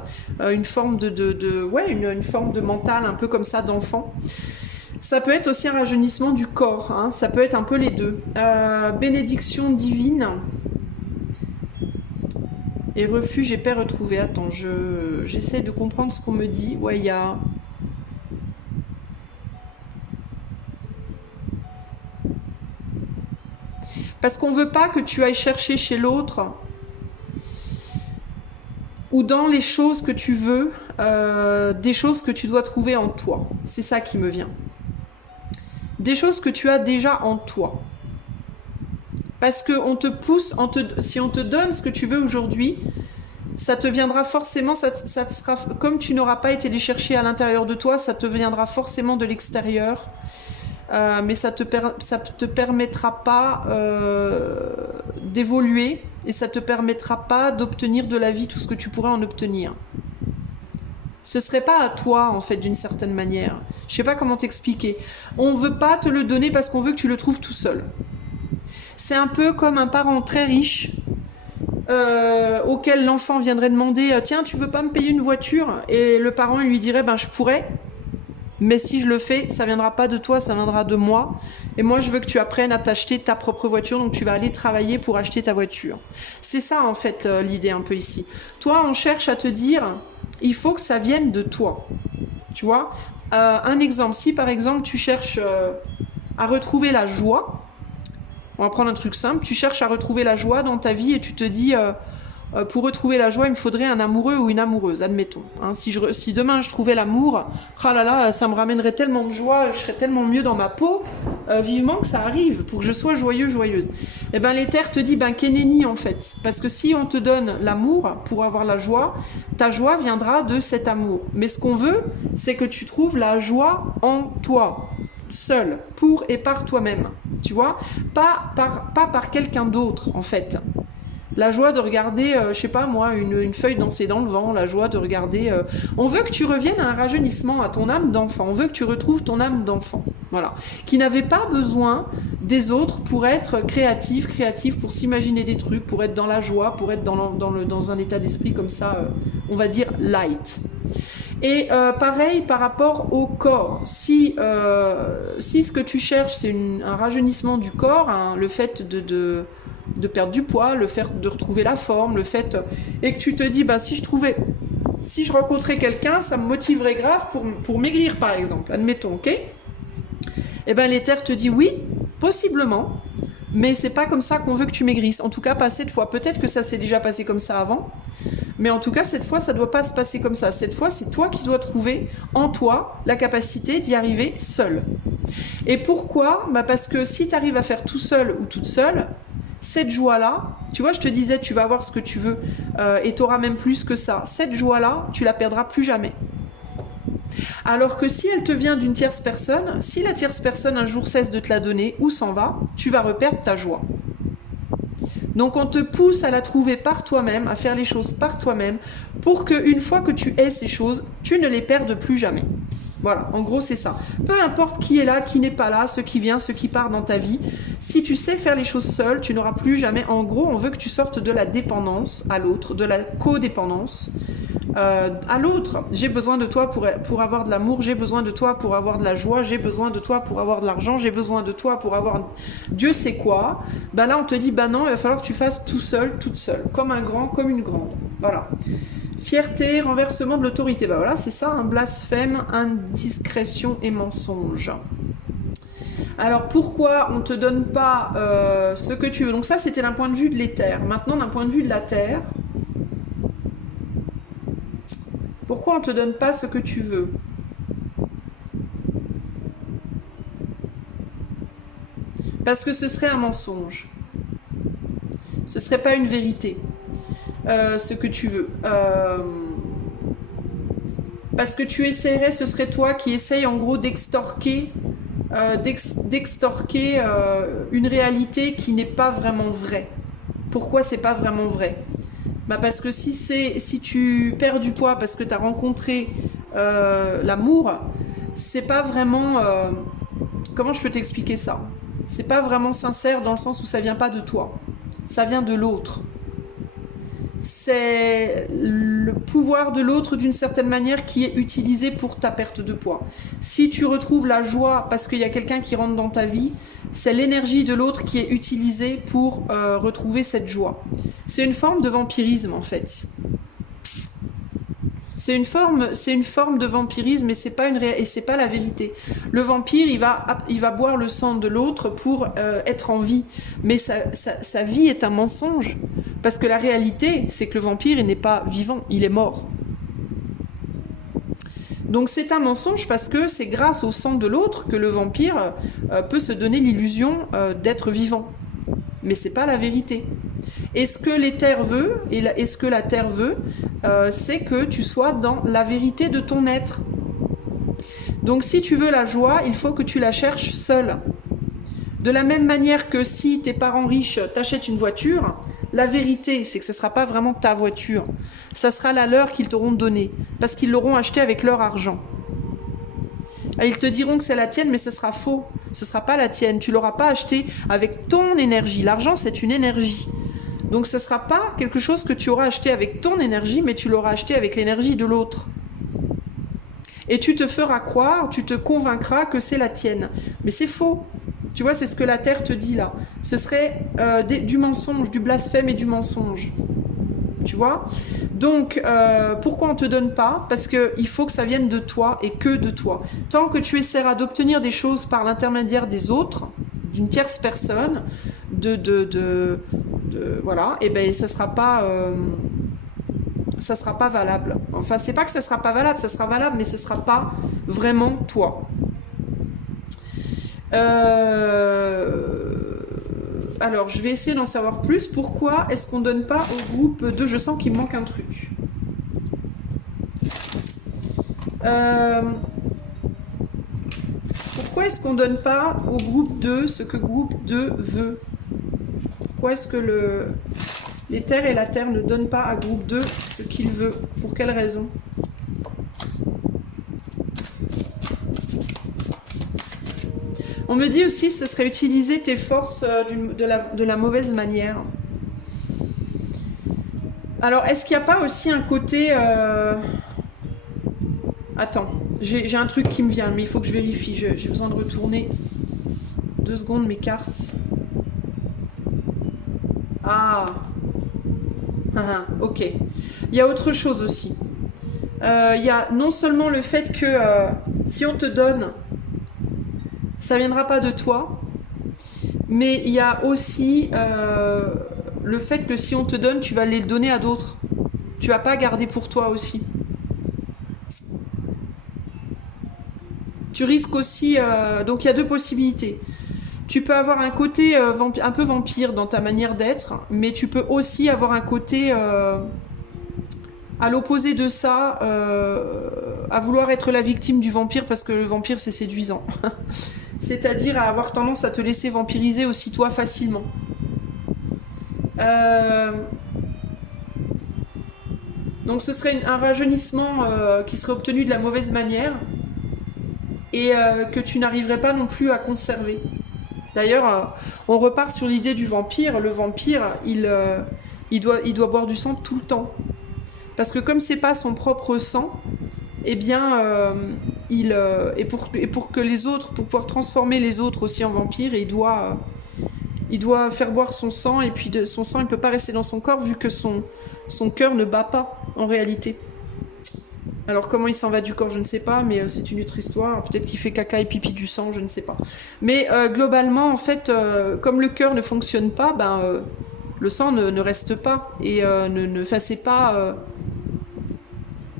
une forme une forme de mental un peu comme ça d'enfant. Ça peut être aussi un rajeunissement du corps, hein, ça peut être un peu les deux. Bénédiction divine et refuge et paix retrouvée. Attends, j'essaie de comprendre ce qu'on me dit. Ouais, il y a... Parce qu'on ne veut pas que tu ailles chercher chez l'autre ou dans les choses que tu veux, des choses que tu dois trouver en toi. C'est ça qui me vient. Des choses que tu as déjà en toi. Parce qu'on te pousse, si on te donne ce que tu veux aujourd'hui, ça te viendra forcément, ça sera, comme tu n'auras pas été les chercher à l'intérieur de toi, ça te viendra forcément de l'extérieur. Mais ça te permettra pas d'évoluer et ça te permettra pas d'obtenir de la vie tout ce que tu pourrais en obtenir. Ce serait pas à toi en fait d'une certaine manière. Je sais pas comment t'expliquer. On veut pas te le donner parce qu'on veut que tu le trouves tout seul. C'est un peu comme un parent très riche auquel l'enfant viendrait demander tiens, tu veux pas me payer une voiture? Et le parent lui dirait ben je pourrais. Mais si je le fais, ça viendra pas de toi, ça viendra de moi. Et moi, je veux que tu apprennes à t'acheter ta propre voiture, donc tu vas aller travailler pour acheter ta voiture. C'est ça, en fait, l'idée un peu ici. Toi, on cherche à te dire, il faut que ça vienne de toi. Tu vois, un exemple, si par exemple, tu cherches à retrouver la joie, on va prendre un truc simple, tu cherches à retrouver la joie dans ta vie et tu te dis... pour retrouver la joie, il me faudrait un amoureux ou une amoureuse, admettons. Hein, si demain je trouvais l'amour, ah là là, ça me ramènerait tellement de joie, je serais tellement mieux dans ma peau, vivement que ça arrive, pour que je sois joyeux, joyeuse. Et ben l'éther te dit, ben qu'est nenni en fait. Parce que si on te donne l'amour pour avoir la joie, ta joie viendra de cet amour. Mais ce qu'on veut, c'est que tu trouves la joie en toi. Seul, pour et par toi-même, tu vois, pas par quelqu'un d'autre en fait. La joie de regarder, je sais pas moi, une feuille danser dans le vent, la joie de regarder... On veut que tu reviennes à un rajeunissement, à ton âme d'enfant, on veut que tu retrouves ton âme d'enfant, voilà, qui n'avait pas besoin des autres pour être créatif, pour s'imaginer des trucs, pour être dans la joie, pour être dans un état d'esprit comme ça, on va dire light. Et pareil par rapport au corps, si ce que tu cherches c'est un rajeunissement du corps, hein, le fait de perdre du poids, le fait de retrouver la forme, le fait et que tu te dis bah si je rencontrais quelqu'un, ça me motiverait grave pour maigrir par exemple, admettons, ok? Et ben l'éther te dit oui, possiblement, mais c'est pas comme ça qu'on veut que tu maigrisses. En tout cas, pas cette fois. Peut-être que ça s'est déjà passé comme ça avant, mais en tout cas, cette fois, ça doit pas se passer comme ça. Cette fois, c'est toi qui dois trouver en toi la capacité d'y arriver seul. Et pourquoi? Bah parce que si tu arrives à faire tout seul ou toute seule, cette joie-là, tu vois, je te disais, tu vas avoir ce que tu veux et tu auras même plus que ça. Cette joie-là, tu la perdras plus jamais. Alors que si elle te vient d'une tierce personne, si la tierce personne un jour cesse de te la donner ou s'en va, tu vas reperdre ta joie. Donc on te pousse à la trouver par toi-même, à faire les choses par toi-même, pour qu'une fois que tu aies ces choses, tu ne les perdes plus jamais. Voilà, en gros c'est ça. Peu importe qui est là, qui n'est pas là, ce qui vient, ce qui part dans ta vie, si tu sais faire les choses seul, tu n'auras plus jamais... En gros, on veut que tu sortes de la dépendance à l'autre, de la codépendance à l'autre. J'ai besoin de toi pour avoir de l'amour, j'ai besoin de toi pour avoir de la joie, j'ai besoin de toi pour avoir de l'argent, j'ai besoin de toi pour avoir Dieu sait quoi. Bah là on te dit bah non, il va falloir que tu fasses tout seul, toute seule, comme un grand, comme une grande. Voilà. Fierté, renversement de l'autorité. Bah voilà, c'est ça, un blasphème, indiscrétion et mensonge. Alors pourquoi on ne te donne pas ce que tu veux? Donc ça c'était d'un point de vue de l'éther. Maintenant d'un point de vue de la terre, pourquoi on ne te donne pas ce que tu veux? Parce que ce serait un mensonge. Ce serait pas une vérité. Ce que tu veux. Parce que tu essaierais, ce serait toi qui essaye en gros d'extorquer une réalité qui n'est pas vraiment vraie. Pourquoi c'est pas vraiment vrai? Bah parce que si tu perds du poids parce que tu as rencontré l'amour, c'est pas vraiment... comment je peux t'expliquer ça? C'est pas vraiment sincère dans le sens où ça vient pas de toi. Ça vient de l'autre. C'est le pouvoir de l'autre d'une certaine manière qui est utilisé pour ta perte de poids. Si tu retrouves la joie parce qu'il y a quelqu'un qui rentre dans ta vie, c'est l'énergie de l'autre qui est utilisée pour retrouver cette joie. C'est une forme de vampirisme en fait. C'est une forme de vampirisme et c'est pas la vérité. Le vampire, il va boire le sang de l'autre pour être en vie, mais sa vie est un mensonge parce que la réalité, c'est que le vampire, il n'est pas vivant, il est mort. Donc c'est un mensonge parce que c'est grâce au sang de l'autre que le vampire peut se donner l'illusion d'être vivant. Mais c'est pas la vérité. Et ce que l'éther veut, et ce que la terre veut, c'est que tu sois dans la vérité de ton être. Donc si tu veux la joie, il faut que tu la cherches seule. De la même manière que si tes parents riches t'achètent une voiture, la vérité, c'est que ce ne sera pas vraiment ta voiture. Ça sera la leur qu'ils t'auront donnée, parce qu'ils l'auront achetée avec leur argent. Et ils te diront que c'est la tienne, mais ce sera faux. Ce ne sera pas la tienne. Tu ne l'auras pas achetée avec ton énergie. L'argent, c'est une énergie. Donc ce ne sera pas quelque chose que tu auras acheté avec ton énergie, mais tu l'auras acheté avec l'énergie de l'autre. Et tu te feras croire, tu te convaincras que c'est la tienne. Mais c'est faux. Tu vois, c'est ce que la terre te dit là. Ce serait du mensonge, du blasphème et du mensonge. Tu vois? Donc, pourquoi on ne te donne pas? Parce qu'il faut que ça vienne de toi et que de toi. Tant que tu essaieras d'obtenir des choses par l'intermédiaire des autres, d'une tierce personne, voilà, et ben ça sera pas valable. Enfin, c'est pas que ça sera pas valable, ça sera valable, mais ce sera pas vraiment toi. Alors, je vais essayer d'en savoir plus. Pourquoi est-ce qu'on donne pas au groupe 2? Je sens qu'il me manque un truc. Pourquoi est-ce qu'on donne pas au groupe 2 ce que groupe 2 veut? Pourquoi est-ce que l'éther et la terre ne donnent pas à groupe 2 ce qu'il veut? Pour quelle raison? On me dit aussi que ce serait utiliser tes forces de la mauvaise manière. Alors, est-ce qu'il n'y a pas aussi un côté... Attends, j'ai un truc qui me vient, mais il faut que je vérifie. J'ai besoin de retourner 2 secondes mes cartes. Ah, ok. Il y a autre chose aussi. Il y a non seulement le fait que si on te donne, ça viendra pas de toi, mais il y a aussi le fait que si on te donne, tu vas les donner à d'autres. Tu vas pas garder pour toi aussi. Tu risques aussi... donc il y a 2 possibilités. Tu peux avoir un côté un peu vampire dans ta manière d'être, mais tu peux aussi avoir un côté à l'opposé de ça, à vouloir être la victime du vampire parce que le vampire c'est séduisant. C'est-à-dire à avoir tendance à te laisser vampiriser aussi toi facilement. Donc ce serait un rajeunissement qui serait obtenu de la mauvaise manière et que tu n'arriverais pas non plus à conserver. D'ailleurs, on repart sur l'idée du vampire. Le vampire, il doit boire du sang tout le temps. Parce que comme c'est pas son propre sang, eh bien, et pour que les autres, pour pouvoir transformer les autres aussi en vampires, il doit faire boire son sang, et puis son sang, il ne peut pas rester dans son corps vu que son cœur ne bat pas, en réalité. Alors comment il s'en va du corps, je ne sais pas, mais c'est une autre histoire. Peut-être qu'il fait caca et pipi du sang, je ne sais pas. Mais globalement, en fait, comme le cœur ne fonctionne pas, le sang ne reste pas. Et c'est pas...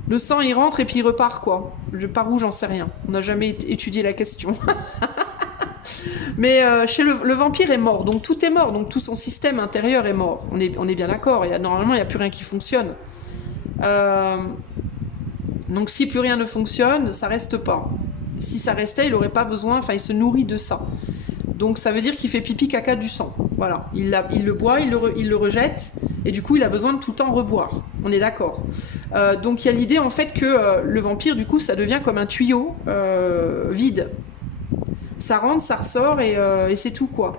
le sang, il rentre et puis il repart, quoi. Par où, j'en sais rien. On n'a jamais étudié la question. Mais chez le vampire est mort, donc tout est mort. Donc tout son système intérieur est mort. On est bien d'accord. Normalement, il n'y a plus rien qui fonctionne. Donc si plus rien ne fonctionne, ça reste pas. Si ça restait, il n'aurait pas besoin, enfin il se nourrit de ça. Donc ça veut dire qu'il fait pipi caca du sang. Voilà, il le boit, il le rejette, et du coup il a besoin de tout le temps reboire. On est d'accord. Donc il y a l'idée en fait que le vampire, du coup, ça devient comme un tuyau vide. Ça rentre, ça ressort, et c'est tout, quoi.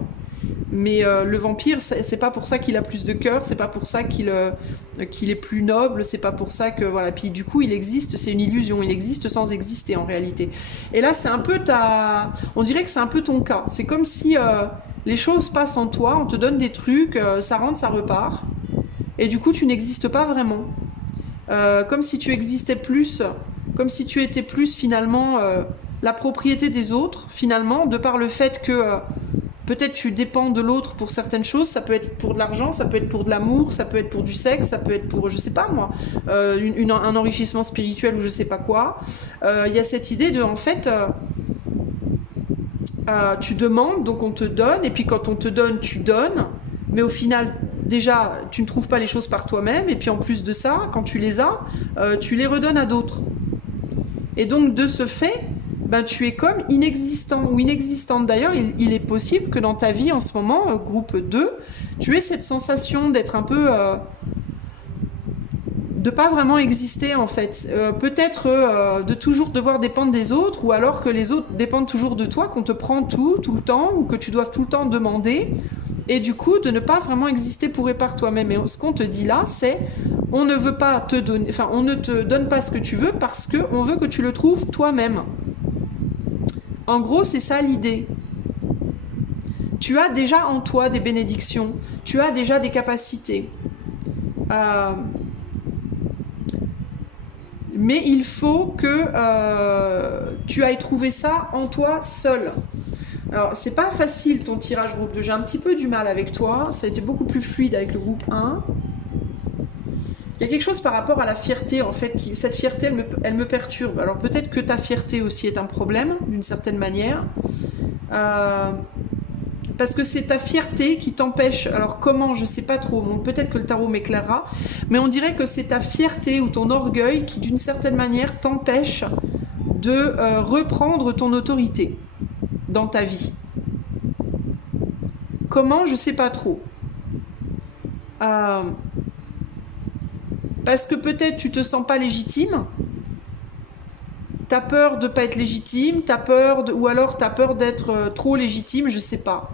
Mais le vampire, c'est pas pour ça qu'il a plus de cœur, c'est pas pour ça qu'il est plus noble, c'est pas pour ça que... Voilà, puis du coup, il existe, c'est une illusion, il existe sans exister en réalité. Et là, c'est un peu on dirait que c'est un peu ton cas. C'est comme si les choses passent en toi, on te donne des trucs, ça rentre, ça repart, et du coup, tu n'existes pas vraiment. Comme si tu existais plus, comme si tu étais plus finalement la propriété des autres, finalement, de par le fait que... peut-être tu dépends de l'autre pour certaines choses, ça peut être pour de l'argent, ça peut être pour de l'amour, ça peut être pour du sexe, ça peut être pour, je sais pas moi, un enrichissement spirituel ou je sais pas quoi. Il y a cette idée de, en fait, tu demandes, donc on te donne, et puis quand on te donne, tu donnes, mais au final, déjà, tu ne trouves pas les choses par toi-même, et puis en plus de ça, quand tu les as, tu les redonnes à d'autres. Et donc, de ce fait... tu es comme inexistant ou inexistante. D'ailleurs, il est possible que dans ta vie en ce moment, groupe 2, tu aies cette sensation d'être un peu... de pas vraiment exister en fait. Peut-être de toujours devoir dépendre des autres, ou alors que les autres dépendent toujours de toi, qu'on te prend tout le temps, ou que tu dois tout le temps demander, et du coup de ne pas vraiment exister pour et par toi-même. Et ce qu'on te dit là, c'est... on ne veut pas te donner... Enfin, on ne te donne pas ce que tu veux parce qu'on veut que tu le trouves toi-même. En gros, c'est ça l'idée. Tu as déjà en toi des bénédictions, tu as déjà des capacités. Mais il faut que tu ailles trouver ça en toi seul. Alors, c'est pas facile ton tirage groupe 2. J'ai un petit peu du mal avec toi. Ça a été beaucoup plus fluide avec le groupe 1. Il y a quelque chose par rapport à la fierté, en fait. Cette fierté, elle me perturbe. Alors, peut-être que ta fierté aussi est un problème, d'une certaine manière. Parce que c'est ta fierté qui t'empêche. Alors, comment? Je sais pas trop. Bon, peut-être que le tarot m'éclairera. Mais on dirait que c'est ta fierté ou ton orgueil qui, d'une certaine manière, t'empêche de reprendre ton autorité dans ta vie. Comment? Je sais pas trop. Parce que peut-être tu te sens pas légitime, t'as peur de pas être légitime, ou alors t'as peur d'être trop légitime, je sais pas.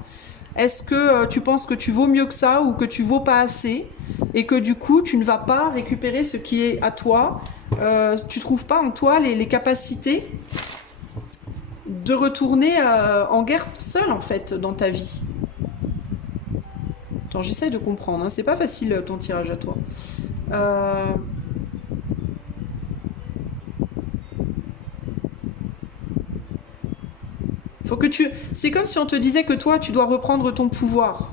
Est-ce que tu penses que tu vaux mieux que ça ou que tu vaux pas assez et que du coup tu ne vas pas récupérer ce qui est à toi, tu trouves pas en toi les capacités de retourner en guerre seule en fait dans ta vie? Attends, j'essaye de comprendre, hein. C'est pas facile ton tirage à toi. Faut que tu... C'est comme si on te disait que toi, tu dois reprendre ton pouvoir.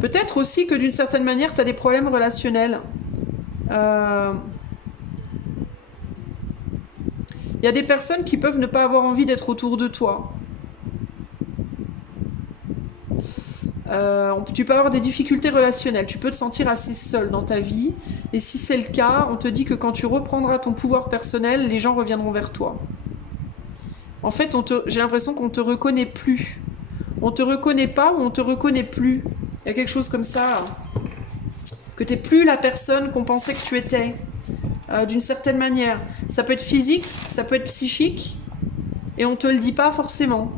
Peut-être aussi que d'une certaine manière, tu as des problèmes relationnels. Il y a des personnes qui peuvent ne pas avoir envie d'être autour de toi. Tu peux avoir des difficultés relationnelles, tu peux te sentir assez seul dans ta vie, et si c'est le cas, on te dit que quand tu reprendras ton pouvoir personnel, les gens reviendront vers toi. En fait, j'ai l'impression qu'on ne te reconnaît plus. On te reconnaît pas ou on te reconnaît plus. Il y a quelque chose comme ça, que tu n'es plus la personne qu'on pensait que tu étais, d'une certaine manière. Ça peut être physique, ça peut être psychique, et on ne te le dit pas forcément.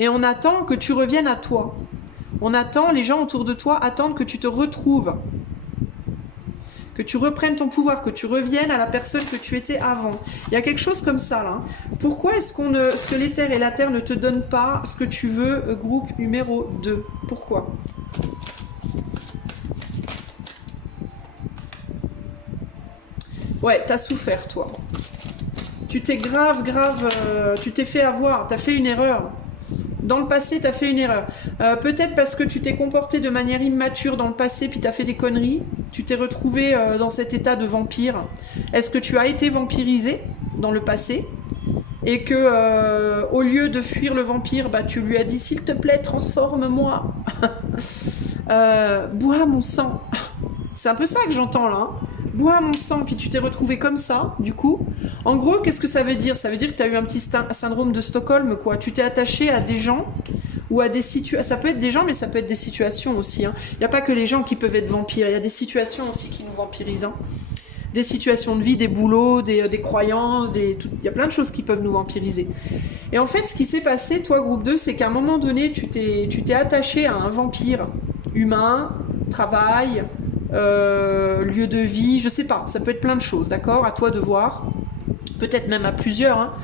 Et on attend que tu reviennes à toi. On attend, les gens autour de toi attendent que tu te retrouves. Que tu reprennes ton pouvoir, que tu reviennes à la personne que tu étais avant. Il y a quelque chose comme ça, là. Pourquoi est-ce que l'éther et la terre ne te donnent pas ce que tu veux, groupe numéro 2? Pourquoi? Ouais, t'as souffert, toi. Tu t'es tu t'es fait avoir, t'as fait une erreur. Dans le passé, tu as fait une erreur. Peut-être parce que tu t'es comporté de manière immature dans le passé, puis tu as fait des conneries. Tu t'es retrouvé dans cet état de vampire. Est-ce que tu as été vampirisé dans le passé? Et que, au lieu de fuir le vampire, bah, tu lui as dit « S'il te plaît, transforme-moi. Bois mon sang. » C'est un peu ça que j'entends là. Hein. Bois mon sang, puis tu t'es retrouvé comme ça, du coup. En gros, qu'est-ce que ça veut dire? Ça veut dire que tu as eu un petit syndrome de Stockholm, quoi. Tu t'es attaché à des gens ou à des situations. Ça peut être des gens, mais ça peut être des situations aussi. Hein. Il n'y a pas que les gens qui peuvent être vampires. Il y a des situations aussi qui nous vampirisent. Hein. Des situations de vie, des boulots, des croyances, il y a plein de choses qui peuvent nous vampiriser. Et en fait, ce qui s'est passé, toi, groupe 2, c'est qu'à un moment donné, tu t'es attaché à un vampire humain, travail, lieu de vie, je sais pas, ça peut être plein de choses, d'accord? À toi de voir, peut-être même à plusieurs, hein.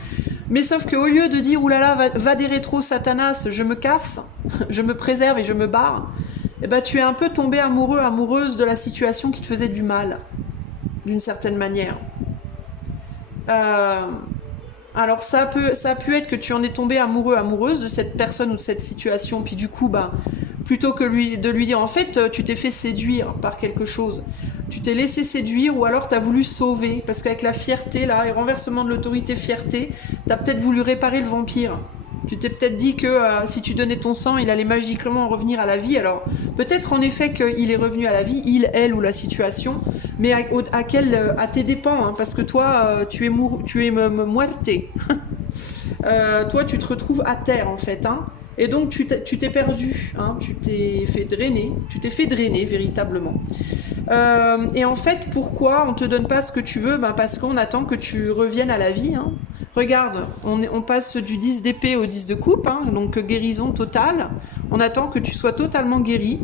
Mais sauf qu'au lieu de dire oulala, va des rétros Satanas, je me casse, je me préserve et je me barre, eh ben, tu es un peu tombé amoureux, amoureuse de la situation qui te faisait du mal, d'une certaine manière. Alors ça a pu être que tu en es tombé amoureux, amoureuse de cette personne ou de cette situation, puis du coup, bah, plutôt que de lui dire, en fait, tu t'es fait séduire par quelque chose. Tu t'es laissé séduire ou alors tu as voulu sauver. Parce qu'avec la fierté, là, et renversement de l'autorité, fierté, tu as peut-être voulu réparer le vampire. Tu t'es peut-être dit que si tu donnais ton sang, il allait magiquement revenir à la vie. Alors, peut-être en effet qu'il est revenu à la vie, il, elle ou la situation, mais à tes dépens, hein, parce que toi, tu es moelté. Toi, tu te retrouves à terre, en fait, hein. Et donc tu t'es perdu, hein, tu t'es fait drainer véritablement. Et en fait, pourquoi on te donne pas ce que tu veux? Ben parce qu'on attend que tu reviennes à la vie. Hein. Regarde, on passe du 10 d'épée au 10 de coupe, hein, donc guérison totale. On attend que tu sois totalement guéri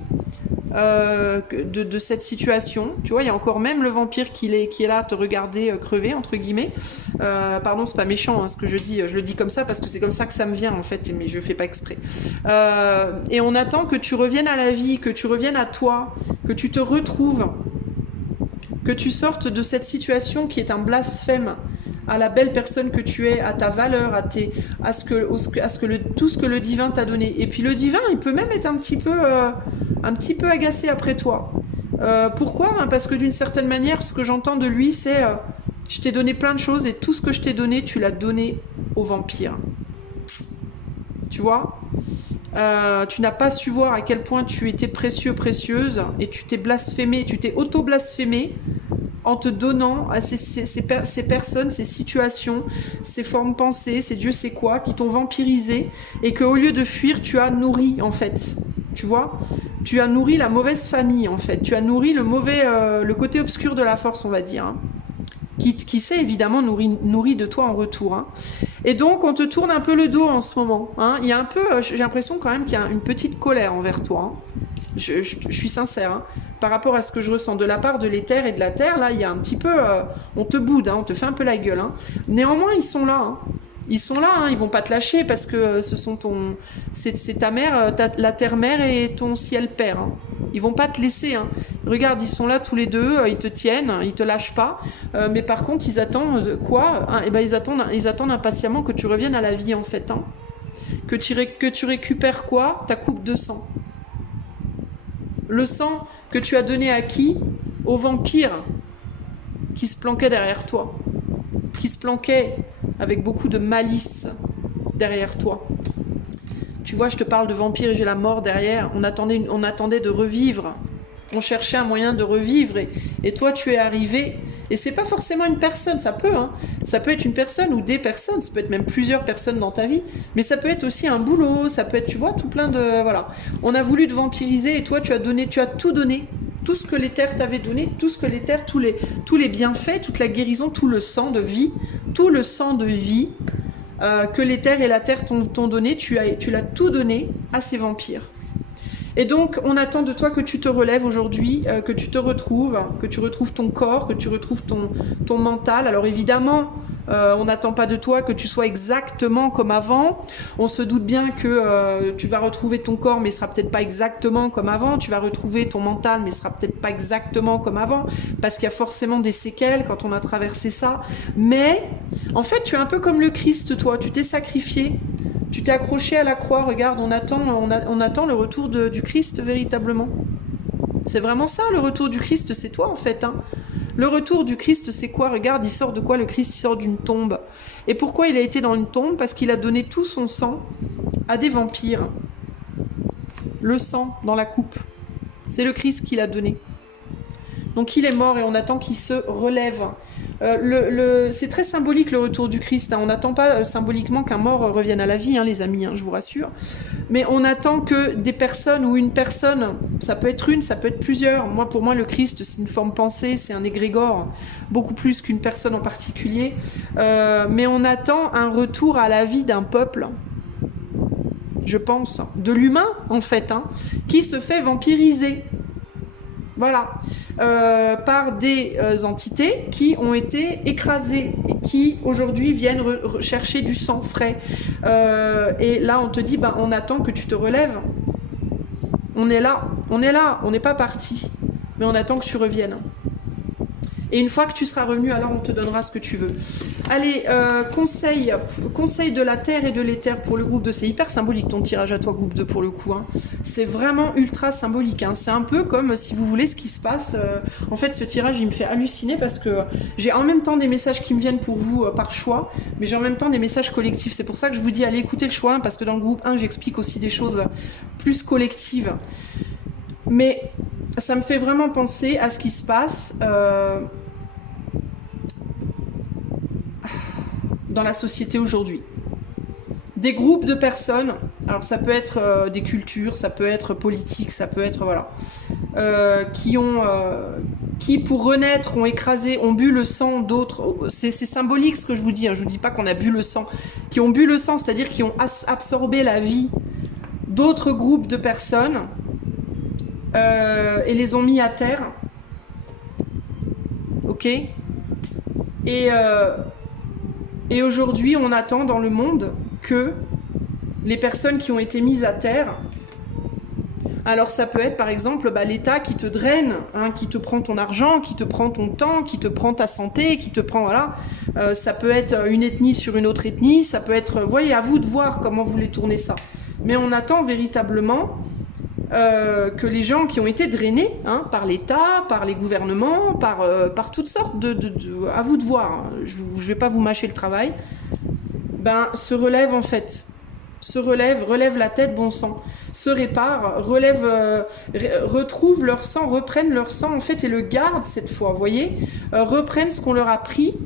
de cette situation. Tu vois, il y a encore même le vampire qui est là à te regarder crever, entre guillemets. Pardon, c'est pas méchant hein, ce que je dis, je le dis comme ça parce que c'est comme ça que ça me vient en fait, mais je fais pas exprès. Et on attend que tu reviennes à la vie, que tu reviennes à toi, que tu te retrouves. que tu sortes de cette situation qui est un blasphème à la belle personne que tu es, à ta valeur, à tout ce que le divin t'a donné. Et puis le divin, il peut même être un petit peu agacé après toi. Pourquoi? Parce que d'une certaine manière, ce que j'entends de lui, c'est je t'ai donné plein de choses et tout ce que je t'ai donné, tu l'as donné aux vampires. Tu vois? Tu n'as pas su voir à quel point tu étais précieux, précieuse, et tu t'es blasphémé, tu t'es auto-blasphémé en te donnant à ces personnes, ces situations, ces formes pensées, ces dieux c'est quoi, qui t'ont vampirisé, et qu'au lieu de fuir, tu as nourri, en fait. Tu vois? Tu as nourri la mauvaise famille, en fait. Tu as nourri le côté obscur de la force, on va dire, hein, qui s'est évidemment nourri de toi en retour. Hein. Et donc, on te tourne un peu le dos en ce moment. Hein. Il y a un peu, j'ai l'impression quand même qu'il y a une petite colère envers toi. Hein. Je suis sincère. Hein. Par rapport à ce que je ressens de la part de l'éther et de la terre, là, il y a un petit peu... on te boude, hein, on te fait un peu la gueule. Hein. Néanmoins, ils sont là. Hein. Ils sont là, hein, ils vont pas te lâcher parce que c'est ta mère, la terre-mère et ton ciel-père. Hein. Ils vont pas te laisser. Hein. Regarde, ils sont là tous les deux, ils te tiennent, ils te lâchent pas. Mais par contre, ils attendent quoi? Hein, et ben, ils attendent impatiemment que tu reviennes à la vie en fait. Hein. Que tu récupères quoi? Ta coupe de sang. Le sang que tu as donné à qui? Aux vampires qui se planquaient derrière toi. Qui se planquaient avec beaucoup de malice derrière toi. Tu vois, je te parle de vampires et j'ai la mort derrière. On attendait de revivre. On cherchait un moyen de revivre. Et toi, tu es arrivé. Et c'est pas forcément une personne, ça peut. Hein. Ça peut être une personne ou des personnes. Ça peut être même plusieurs personnes dans ta vie. Mais ça peut être aussi un boulot. Ça peut être, tu vois, tout plein de... Voilà. On a voulu te vampiriser et toi, tu as tout donné. Tout ce que l'éther t'avait donné, tout ce que l'éther, tous les bienfaits, toute la guérison, tout le sang de vie, que l'éther et la terre t'ont donné, tu l'as tout donné à ces vampires. Et donc, on attend de toi que tu te relèves aujourd'hui, que tu te retrouves, que tu retrouves ton corps, que tu retrouves ton mental. Alors évidemment, on n'attend pas de toi que tu sois exactement comme avant. On se doute bien que tu vas retrouver ton corps, mais il sera peut-être pas exactement comme avant. Tu vas retrouver ton mental, mais il sera peut-être pas exactement comme avant, parce qu'il y a forcément des séquelles quand on a traversé ça. Mais, en fait, tu es un peu comme le Christ, toi. Tu t'es sacrifié. Tu t'es accroché à la croix, regarde, on attend le retour du Christ véritablement. C'est vraiment ça, le retour du Christ, c'est toi en fait. Hein. Le retour du Christ, c'est quoi? Regarde, il sort de quoi le Christ? Il sort d'une tombe. Et pourquoi il a été dans une tombe? Parce qu'il a donné tout son sang à des vampires. Le sang dans la coupe. C'est le Christ qui l'a donné. Donc il est mort et on attend qu'il se relève. C'est très symbolique le retour du Christ. Hein. On n'attend pas symboliquement qu'un mort revienne à la vie, hein, les amis, hein, je vous rassure. Mais on attend que des personnes ou une personne, ça peut être une, ça peut être plusieurs. Pour moi, le Christ, c'est une forme pensée, c'est un égrégore, beaucoup plus qu'une personne en particulier. Mais on attend un retour à la vie d'un peuple, je pense, de l'humain en fait, hein, qui se fait vampiriser. Voilà, par des entités qui ont été écrasées et qui aujourd'hui viennent chercher du sang frais. Et là, on te dit, on attend que tu te relèves. On est là, on n'est pas parti, mais on attend que tu reviennes. Et une fois que tu seras revenu, alors on te donnera ce que tu veux. Allez, conseil de la terre et de l'éther pour le groupe 2. C'est hyper symbolique ton tirage à toi, groupe 2, pour le coup. Hein. C'est vraiment ultra symbolique. Hein. C'est un peu comme, si vous voulez, ce qui se passe. En fait, ce tirage, il me fait halluciner parce que j'ai en même temps des messages qui me viennent pour vous par choix, mais j'ai en même temps des messages collectifs. C'est pour ça que je vous dis, allez écouter le choix 1, parce que dans le groupe 1, j'explique aussi des choses plus collectives. Mais ça me fait vraiment penser à ce qui se passe dans la société aujourd'hui. Des groupes de personnes, alors ça peut être des cultures, ça peut être politique, ça peut être, voilà, qui pour renaître ont écrasé, ont bu le sang d'autres, c'est symbolique ce que je vous dis, hein, je vous dis pas qu'on a bu le sang, qui ont bu le sang, c'est-à-dire qui ont absorbé la vie d'autres groupes de personnes et les ont mis à terre, ok, et aujourd'hui, on attend dans le monde que les personnes qui ont été mises à terre Alors ça peut être par exemple l'État qui te draine, hein, qui te prend ton argent, qui te prend ton temps, qui te prend ta santé, qui te prend, voilà. Ça peut être une ethnie sur une autre ethnie, ça peut être, voyez, à vous de voir comment vous voulez tourner ça. Mais on attend véritablement que les gens qui ont été drainés, hein, par l'État, par les gouvernements, par toutes sortes à vous de voir, hein, je ne vais pas vous mâcher le travail, ben, se relèvent en fait, relèvent la tête, bon sang, se réparent, retrouvent leur sang, reprennent leur sang en fait et le gardent cette fois, vous voyez, reprennent ce qu'on leur a pris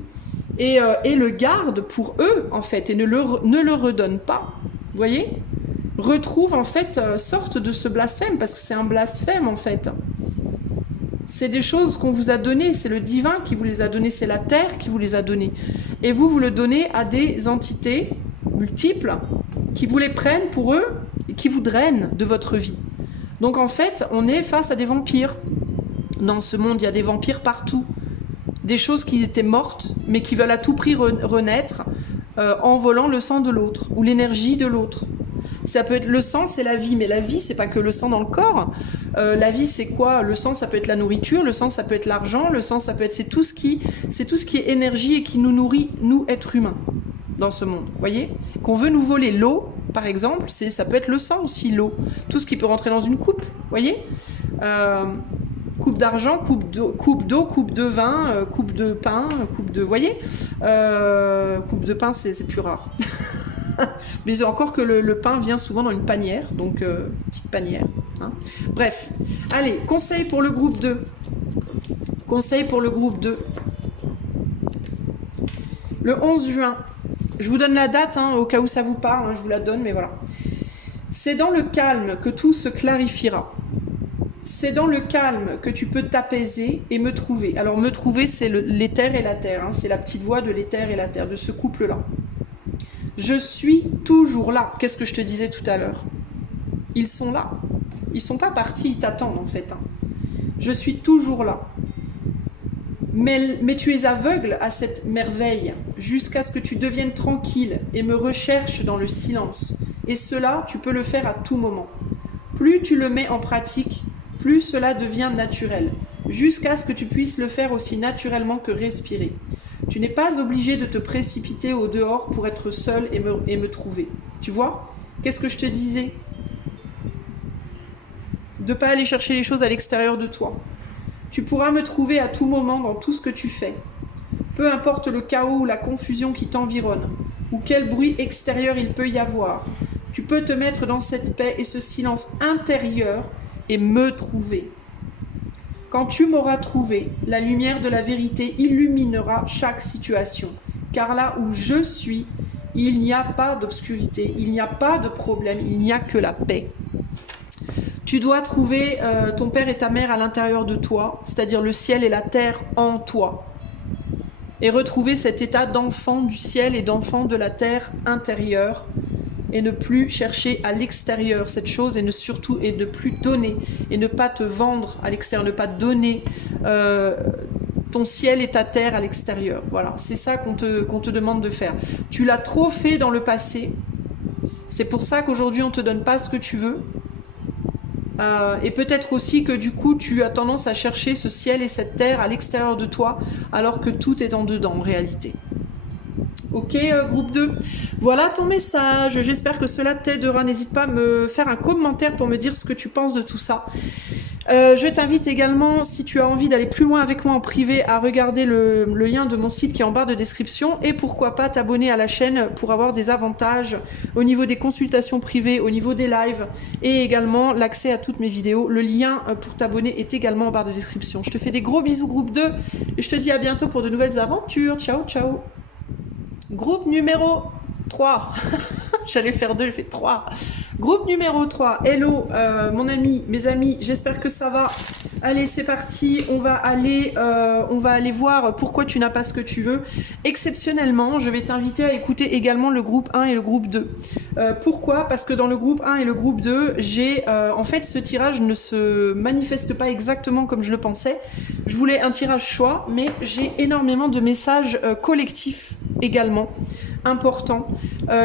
et le gardent pour eux en fait et ne le redonnent pas, vous voyez, retrouvent en fait, sortent de ce blasphème parce que c'est un blasphème en fait. C'est des choses qu'on vous a données, c'est le divin qui vous les a données, c'est la terre qui vous les a données. Et vous le donnez à des entités multiples qui vous les prennent pour eux et qui vous drainent de votre vie. Donc en fait, on est face à des vampires. Dans ce monde, il y a des vampires partout. Des choses qui étaient mortes, mais qui veulent à tout prix renaître en volant le sang de l'autre ou l'énergie de l'autre. Ça peut être le sang, c'est la vie, mais la vie, c'est pas que le sang dans le corps. La vie, c'est quoi? Le sang, ça peut être la nourriture, le sang, ça peut être l'argent, le sang, ça peut être, c'est tout ce qui est énergie et qui nous nourrit, nous, êtres humains, dans ce monde. Voyez? Qu'on veut nous voler l'eau, par exemple, ça peut être le sang aussi, l'eau. Tout ce qui peut rentrer dans une coupe, voyez? Coupe d'argent, coupe d'eau, coupe de vin, coupe de pain, coupe de, voyez? Coupe de pain, c'est plus rare. Mais encore que le pain vient souvent dans une panière, donc petite panière. Hein. Bref, allez, conseil pour le groupe 2. Conseil pour le groupe 2. Le 11 juin, je vous donne la date, hein, au cas où ça vous parle, hein, je vous la donne, mais voilà. C'est dans le calme que tout se clarifiera. C'est dans le calme que tu peux t'apaiser et me trouver. Alors me trouver, c'est l'éther et la terre, hein, c'est la petite voix de l'éther et la terre, de ce couple-là. Je suis toujours là. Qu'est-ce que je te disais tout à l'heure? Ils sont là. Ils sont pas partis, ils t'attendent en fait. Hein. Je suis toujours là. Mais tu es aveugle à cette merveille jusqu'à ce que tu deviennes tranquille et me recherches dans le silence. Et cela, tu peux le faire à tout moment. Plus tu le mets en pratique, plus cela devient naturel, jusqu'à ce que tu puisses le faire aussi naturellement que respirer. Tu n'es pas obligé de te précipiter au dehors pour être seul et me trouver. Tu vois? Qu'est-ce que je te disais? De ne pas aller chercher les choses à l'extérieur de toi. Tu pourras me trouver à tout moment dans tout ce que tu fais. Peu importe le chaos ou la confusion qui t'environne, ou quel bruit extérieur il peut y avoir. Tu peux te mettre dans cette paix et ce silence intérieur et me trouver. Quand tu m'auras trouvé, la lumière de la vérité illuminera chaque situation. Car là où je suis, il n'y a pas d'obscurité, il n'y a pas de problème, il n'y a que la paix. Tu dois trouver ton père et ta mère à l'intérieur de toi, c'est-à-dire le ciel et la terre en toi. Et retrouver cet état d'enfant du ciel et d'enfant de la terre intérieure. Et ne plus chercher à l'extérieur cette chose et ne plus donner et ne pas te vendre à l'extérieur, ne pas donner ton ciel et ta terre à l'extérieur. Voilà, c'est ça qu'on te demande de faire. Tu l'as trop fait dans le passé, c'est pour ça qu'aujourd'hui on ne te donne pas ce que tu veux. Et peut-être aussi que du coup tu as tendance à chercher ce ciel et cette terre à l'extérieur de toi alors que tout est en dedans en réalité. Ok, groupe 2. Voilà ton message. J'espère que cela t'aidera. N'hésite pas à me faire un commentaire pour me dire ce que tu penses de tout ça. Je t'invite également, si tu as envie d'aller plus loin avec moi en privé, à regarder le lien de mon site qui est en barre de description et pourquoi pas t'abonner à la chaîne pour avoir des avantages au niveau des consultations privées, au niveau des lives et également l'accès à toutes mes vidéos. Le lien pour t'abonner est également en barre de description. Je te fais des gros bisous groupe 2 et je te dis à bientôt pour de nouvelles aventures. Ciao, ciao. Groupe numéro 3. J'allais faire 2, j'ai fait 3. Groupe numéro 3. Hello, mon ami, mes amis, j'espère que ça va. Allez, c'est parti. On va aller voir pourquoi tu n'as pas ce que tu veux. Exceptionnellement, je vais t'inviter à écouter également le groupe 1 et le groupe 2. Pourquoi? Parce que dans le groupe 1 et le groupe 2, en fait, ce tirage ne se manifeste pas exactement comme je le pensais. Je voulais un tirage choix, mais j'ai énormément de messages collectifs également. Important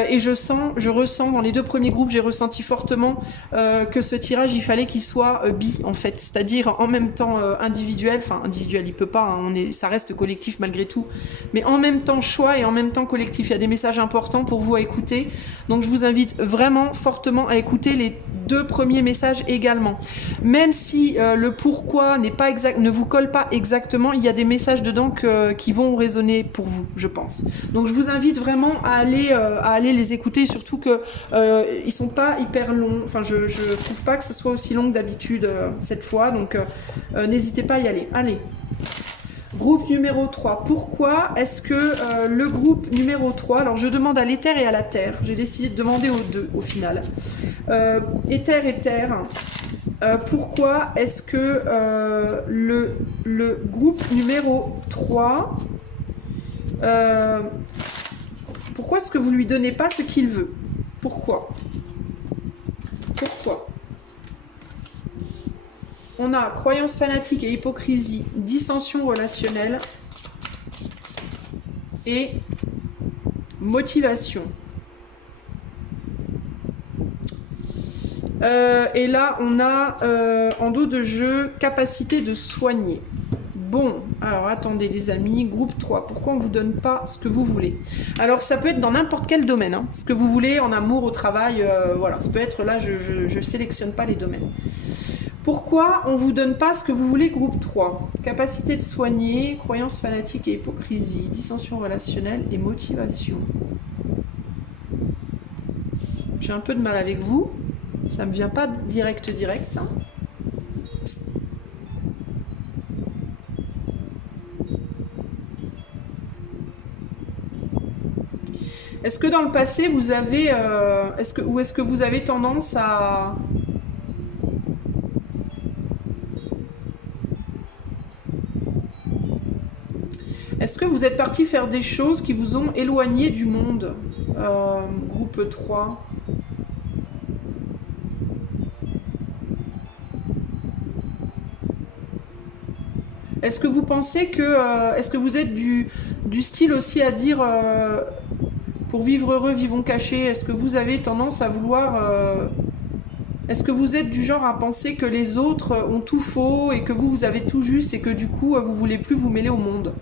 et je ressens dans les deux premiers groupes, j'ai ressenti fortement que ce tirage, il fallait qu'il soit bi en fait, c'est-à-dire en même temps individuel, enfin individuel il peut pas, hein, ça reste collectif malgré tout, mais en même temps choix et en même temps collectif. Il y a des messages importants pour vous à écouter, donc je vous invite vraiment fortement à écouter les deux premiers messages également. Même si le pourquoi n'est pas exact, ne vous colle pas exactement, il y a des messages dedans qui vont résonner pour vous, je pense. Donc je vous invite vraiment à aller les écouter, surtout que ils sont pas hyper longs. Enfin, je trouve pas que ce soit aussi long que d'habitude cette fois, donc n'hésitez pas à y aller. Allez. Groupe numéro 3. Pourquoi est-ce que le groupe numéro 3, alors je demande à l'éther et à la terre, j'ai décidé de demander aux deux au final. Éther et terre, pourquoi est-ce que le groupe numéro 3, pourquoi est-ce que vous lui donnez pas ce qu'il veut? Pourquoi? Pourquoi? On a croyance fanatique et hypocrisie, dissension relationnelle et motivation. Et là, on a en dos de jeu capacité de soigner. Bon, alors attendez les amis, groupe 3, pourquoi on ne vous donne pas ce que vous voulez? Alors ça peut être dans n'importe quel domaine, hein, ce que vous voulez, en amour, au travail, voilà, ça peut être là, je sélectionne pas les domaines. Pourquoi on ne vous donne pas ce que vous voulez, groupe 3? Capacité de soigner, croyance fanatique et hypocrisie, dissension relationnelle et motivation. J'ai un peu de mal avec vous, ça ne me vient pas direct. Hein. Est-ce que dans le passé, vous avez... est-ce que vous avez tendance à... Est-ce que vous êtes parti faire des choses qui vous ont éloigné du monde? Groupe 3. Est-ce que vous pensez que... est-ce que vous êtes du style aussi à dire... pour vivre heureux, vivons cachés. Est-ce que vous avez tendance à vouloir... Est-ce que vous êtes du genre à penser que les autres ont tout faux et que vous avez tout juste et que du coup, vous voulez plus vous mêler au monde?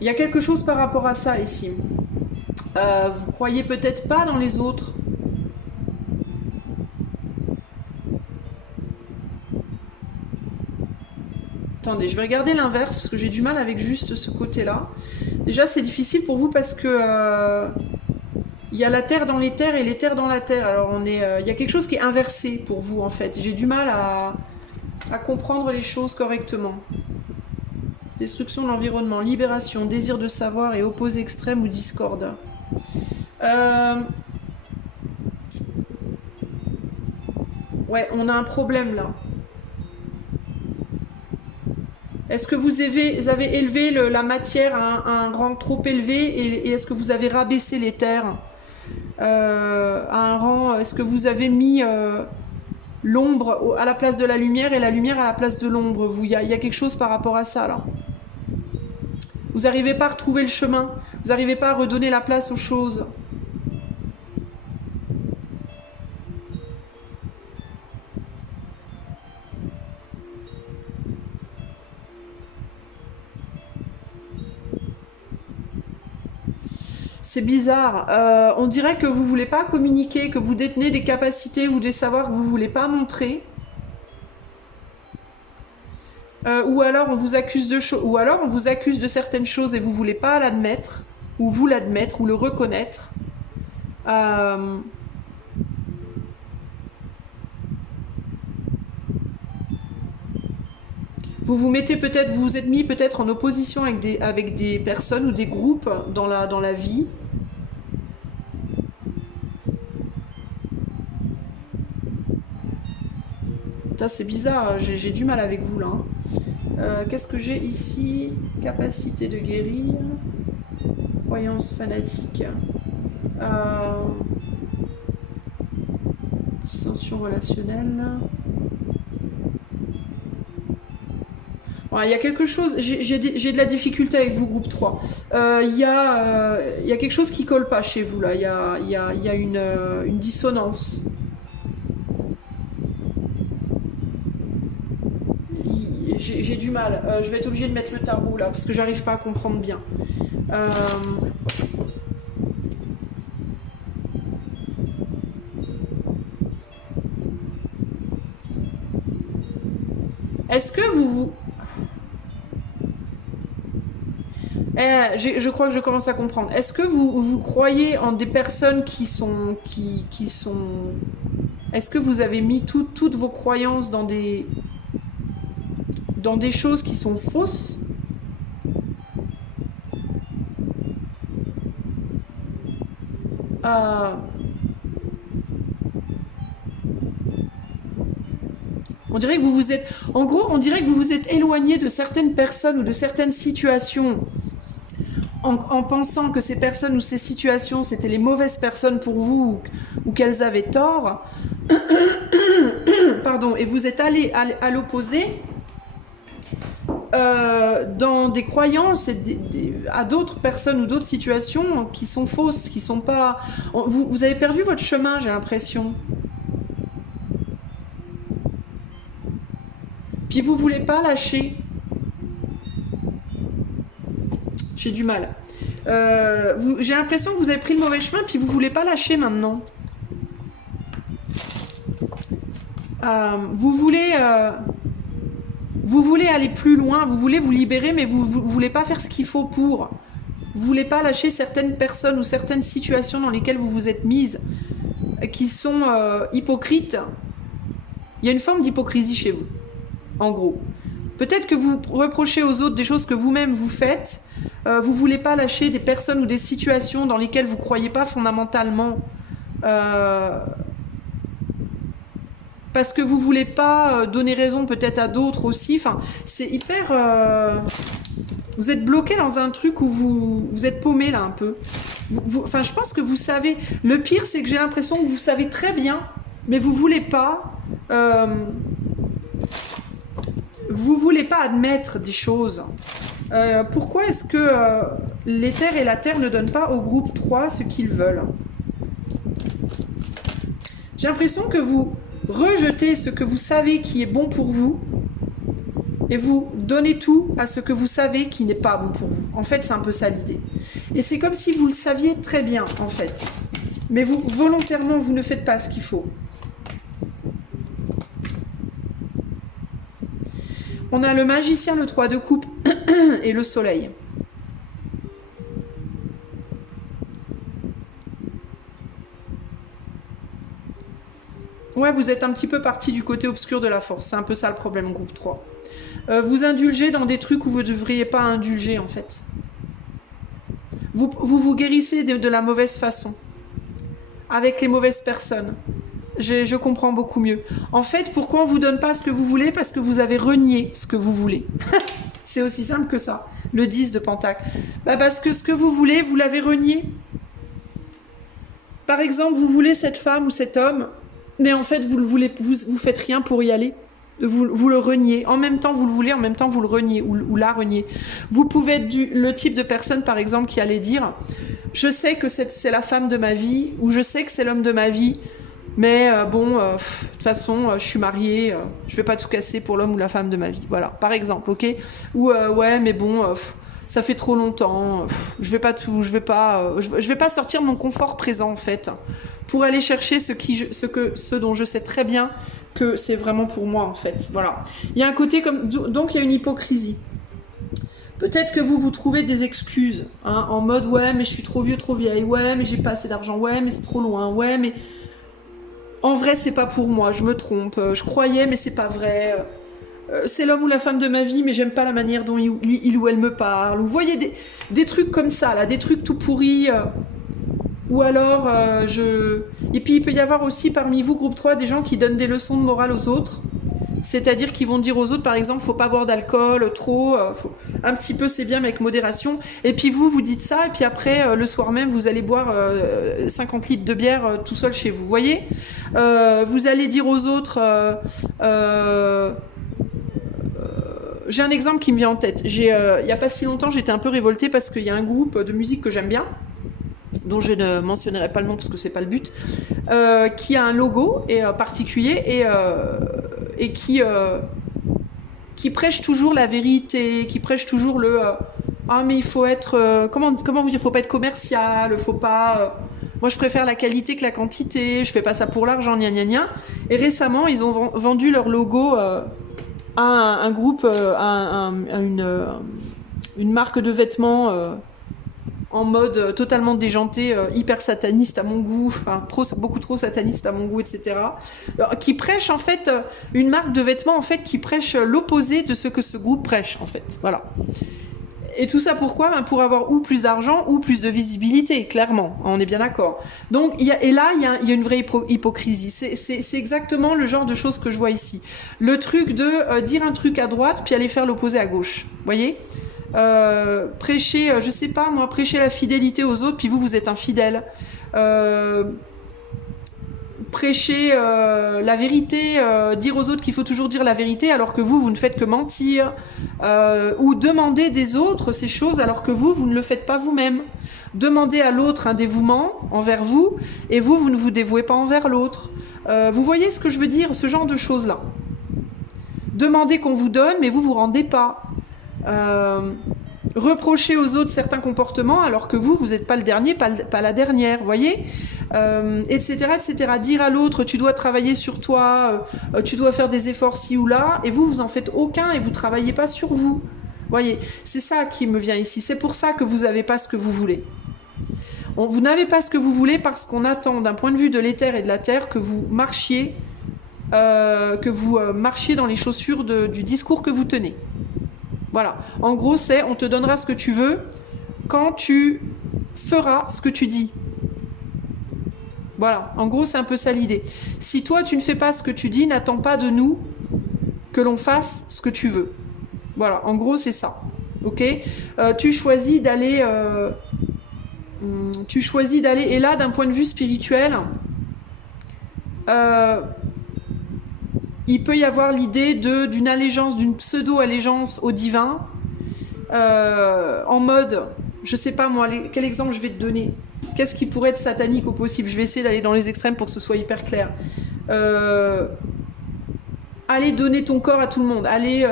Il y a quelque chose par rapport à ça ici. Vous croyez peut-être pas dans les autres. Attendez, je vais regarder l'inverse parce que j'ai du mal avec juste ce côté-là. Déjà, c'est difficile pour vous parce que il y a la terre dans les terres et les terres dans la terre. Alors, il y a quelque chose qui est inversé pour vous, en fait. J'ai du mal à comprendre les choses correctement. Destruction de l'environnement, libération, désir de savoir et opposé extrême ou discorde. Ouais, on a un problème là. Est-ce que vous avez élevé la matière à un rang trop élevé et est-ce que vous avez rabaissé les terres à un rang? Est-ce que vous avez mis l'ombre à la place de la lumière et la lumière à la place de l'ombre? Il y a quelque chose par rapport à ça là. Vous n'arrivez pas à retrouver le chemin. Vous n'arrivez pas à redonner la place aux choses. C'est bizarre. On dirait que vous ne voulez pas communiquer, que vous détenez des capacités ou des savoirs que vous ne voulez pas montrer. Ou alors on vous accuse de certaines choses et vous ne voulez pas l'admettre, ou vous l'admettre, ou le reconnaître. Vous vous mettez peut-être, vous vous êtes mis peut-être en opposition avec des personnes ou des groupes dans la vie. Là, c'est bizarre, j'ai du mal avec vous, là. Qu'est-ce que j'ai ici? Capacité de guérir. Croyance fanatique. Dissension relationnelle. Il y a quelque chose, j'ai de la difficulté avec vous, groupe 3. Il y a quelque chose qui colle pas chez vous, là. Il y a une dissonance. J'ai du mal. Je vais être obligée de mettre le tarot, là, parce que j'arrive pas à comprendre bien. Est-ce que vous... je crois que je commence à comprendre. Est-ce que vous croyez en des personnes qui sont... Est-ce que vous avez mis toutes vos croyances dans des choses qui sont fausses? On dirait que vous vous êtes... En gros, on dirait que vous vous êtes éloigné de certaines personnes ou de certaines situations en pensant que ces personnes ou ces situations, c'était les mauvaises personnes pour vous ou qu'elles avaient tort. Pardon. Et vous êtes allé à l'opposé dans des croyances à d'autres personnes ou d'autres situations qui sont fausses, qui sont pas... Vous avez perdu votre chemin, j'ai l'impression. Puis vous voulez pas lâcher. J'ai du mal. J'ai l'impression que vous avez pris le mauvais chemin, puis vous voulez pas lâcher maintenant. Vous voulez aller plus loin, vous voulez vous libérer, mais vous voulez pas faire ce qu'il faut pour. Vous voulez pas lâcher certaines personnes ou certaines situations dans lesquelles vous vous êtes mise, qui sont hypocrites. Il y a une forme d'hypocrisie chez vous, en gros. Peut-être que vous reprochez aux autres des choses que vous-même vous faites. Vous voulez pas lâcher des personnes ou des situations dans lesquelles vous croyez pas fondamentalement. Parce que vous voulez pas donner raison peut-être à d'autres aussi. Enfin, c'est hyper... Vous êtes bloqué dans un truc où vous êtes paumé là un peu. Enfin, je pense que vous savez... Le pire, c'est que j'ai l'impression que vous savez très bien, mais vous voulez pas... Vous voulez pas admettre des choses. Pourquoi est-ce que l'éther et la terre ne donnent pas au groupe 3 ce qu'ils veulent? J'ai l'impression que vous rejetez ce que vous savez qui est bon pour vous et vous donnez tout à ce que vous savez qui n'est pas bon pour vous. En fait, c'est un peu ça l'idée. Et c'est comme si vous le saviez très bien, en fait. Mais vous, volontairement, vous ne faites pas ce qu'il faut. On a le magicien, le 3 de coupe et le soleil. Ouais, vous êtes un petit peu parti du côté obscur de la force. C'est un peu ça le problème, groupe 3. Vous indulgez dans des trucs où vous ne devriez pas indulger, en fait. Vous guérissez de la mauvaise façon. Avec les mauvaises personnes. Je comprends beaucoup mieux. En fait, pourquoi on ne vous donne pas ce que vous voulez? Parce que vous avez renié ce que vous voulez. C'est aussi simple que ça. Le 10 de Pentacle. Bah parce que ce que vous voulez, vous l'avez renié. Par exemple, vous voulez cette femme ou cet homme, mais en fait, vous faites rien pour y aller. Vous le reniez. En même temps, vous le voulez, en même temps, vous le reniez ou la reniez. Vous pouvez être le type de personne, par exemple, qui allait dire « Je sais que c'est la femme de ma vie » ou « Je sais que c'est l'homme de ma vie ». Mais bon, de toute façon, je suis mariée, je vais pas tout casser pour l'homme ou la femme de ma vie. Voilà, par exemple, ok? Ou ouais, mais bon, ça fait trop longtemps, je vais pas sortir mon confort présent en fait, pour aller chercher ce dont je sais très bien que c'est vraiment pour moi en fait. Voilà, il y a un côté comme, donc il y a une hypocrisie. Peut-être que vous trouvez des excuses, hein, en mode ouais, mais je suis trop vieux, trop vieille, ouais, mais j'ai pas assez d'argent, ouais, mais c'est trop loin, ouais, mais en vrai, c'est pas pour moi, je me trompe. Je croyais, mais c'est pas vrai. C'est l'homme ou la femme de ma vie, mais j'aime pas la manière dont il ou elle me parle. Vous voyez des trucs comme ça, là, des trucs tout pourris. Ou alors, Et puis, il peut y avoir aussi parmi vous, groupe 3, des gens qui donnent des leçons de morale aux autres. C'est-à-dire qu'ils vont dire aux autres, par exemple, faut pas boire d'alcool, trop, un petit peu c'est bien, mais avec modération. Et puis vous dites ça, et puis après, le soir même, vous allez boire 50 litres de bière tout seul chez vous. Vous voyez, vous allez dire aux autres... j'ai un exemple qui me vient en tête. Il y a pas si longtemps, j'étais un peu révoltée parce qu'il y a un groupe de musique que j'aime bien, dont je ne mentionnerai pas le nom parce que c'est pas le but, qui a un logo particulier et qui prêche toujours la vérité, qui prêche toujours le ah mais il faut être comment vous dire, faut pas être commercial, faut pas moi je préfère la qualité que la quantité, je fais pas ça pour l'argent, gna gna gna. Et récemment ils ont vendu leur logo à un groupe, à une marque de vêtements en mode totalement déjanté, hyper sataniste à mon goût, enfin beaucoup trop sataniste à mon goût, etc. Qui prêche en fait une marque de vêtements en fait qui prêche l'opposé de ce que ce groupe prêche en fait. Voilà. Et tout ça pourquoi? Pour avoir ou plus d'argent ou plus de visibilité, clairement. On est bien d'accord. Donc, il y a une vraie hypocrisie. C'est exactement le genre de choses que je vois ici. Le truc de dire un truc à droite, puis aller faire l'opposé à gauche. Vous voyez? Prêcher, je sais pas moi, prêcher la fidélité aux autres, puis vous êtes infidèle. Prêcher la vérité, dire aux autres qu'il faut toujours dire la vérité alors que vous ne faites que mentir, ou demander des autres ces choses alors que vous ne le faites pas vous-même. Demandez à l'autre un dévouement envers vous et vous ne vous dévouez pas envers l'autre. Vous voyez ce que je veux dire, ce genre de choses-là. Demandez qu'on vous donne mais vous rendez pas. Reprocher aux autres certains comportements alors que vous n'êtes pas le dernier, pas la dernière, vous voyez, etc., etc. Dire à l'autre, tu dois travailler sur toi, tu dois faire des efforts ci ou là, et vous en faites aucun et vous travaillez pas sur vous. Voyez, c'est ça qui me vient ici. C'est pour ça que vous n'avez pas ce que vous voulez. Vous n'avez pas ce que vous voulez parce qu'on attend, d'un point de vue de l'éther et de la terre, que vous marchiez, dans les chaussures du discours que vous tenez. Voilà. En gros, c'est on te donnera ce que tu veux quand tu feras ce que tu dis. Voilà. En gros, c'est un peu ça l'idée. Si toi, tu ne fais pas ce que tu dis, n'attends pas de nous que l'on fasse ce que tu veux. Voilà. En gros, c'est ça. Ok ? Tu choisis d'aller... Et là, d'un point de vue spirituel... il peut y avoir l'idée d'une allégeance, d'une pseudo-allégeance au divin, en mode, je sais pas moi, quel exemple je vais te donner? Qu'est-ce qui pourrait être satanique au possible? Je vais essayer d'aller dans les extrêmes pour que ce soit hyper clair. Aller donner ton corps à tout le monde, aller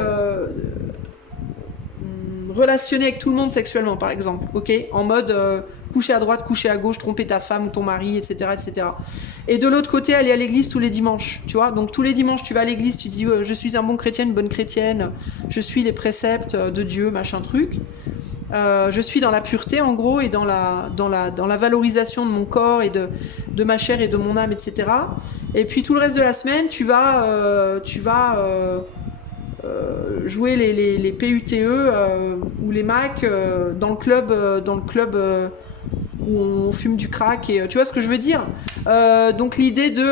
relationner avec tout le monde sexuellement, par exemple, ok? En mode coucher à droite, coucher à gauche, tromper ta femme, ton mari, etc., etc. Et de l'autre côté, aller à l'église tous les dimanches, tu vois? Donc tous les dimanches, tu vas à l'église, tu dis je suis un bon chrétien, une bonne chrétienne, je suis les préceptes de Dieu, machin truc. Je suis dans la pureté, en gros, et dans la valorisation de mon corps et de ma chair et de mon âme, etc. Et puis tout le reste de la semaine, tu vas jouer les PUTE ou les Mac dans le club où on fume du crack, et tu vois ce que je veux dire. Donc l'idée de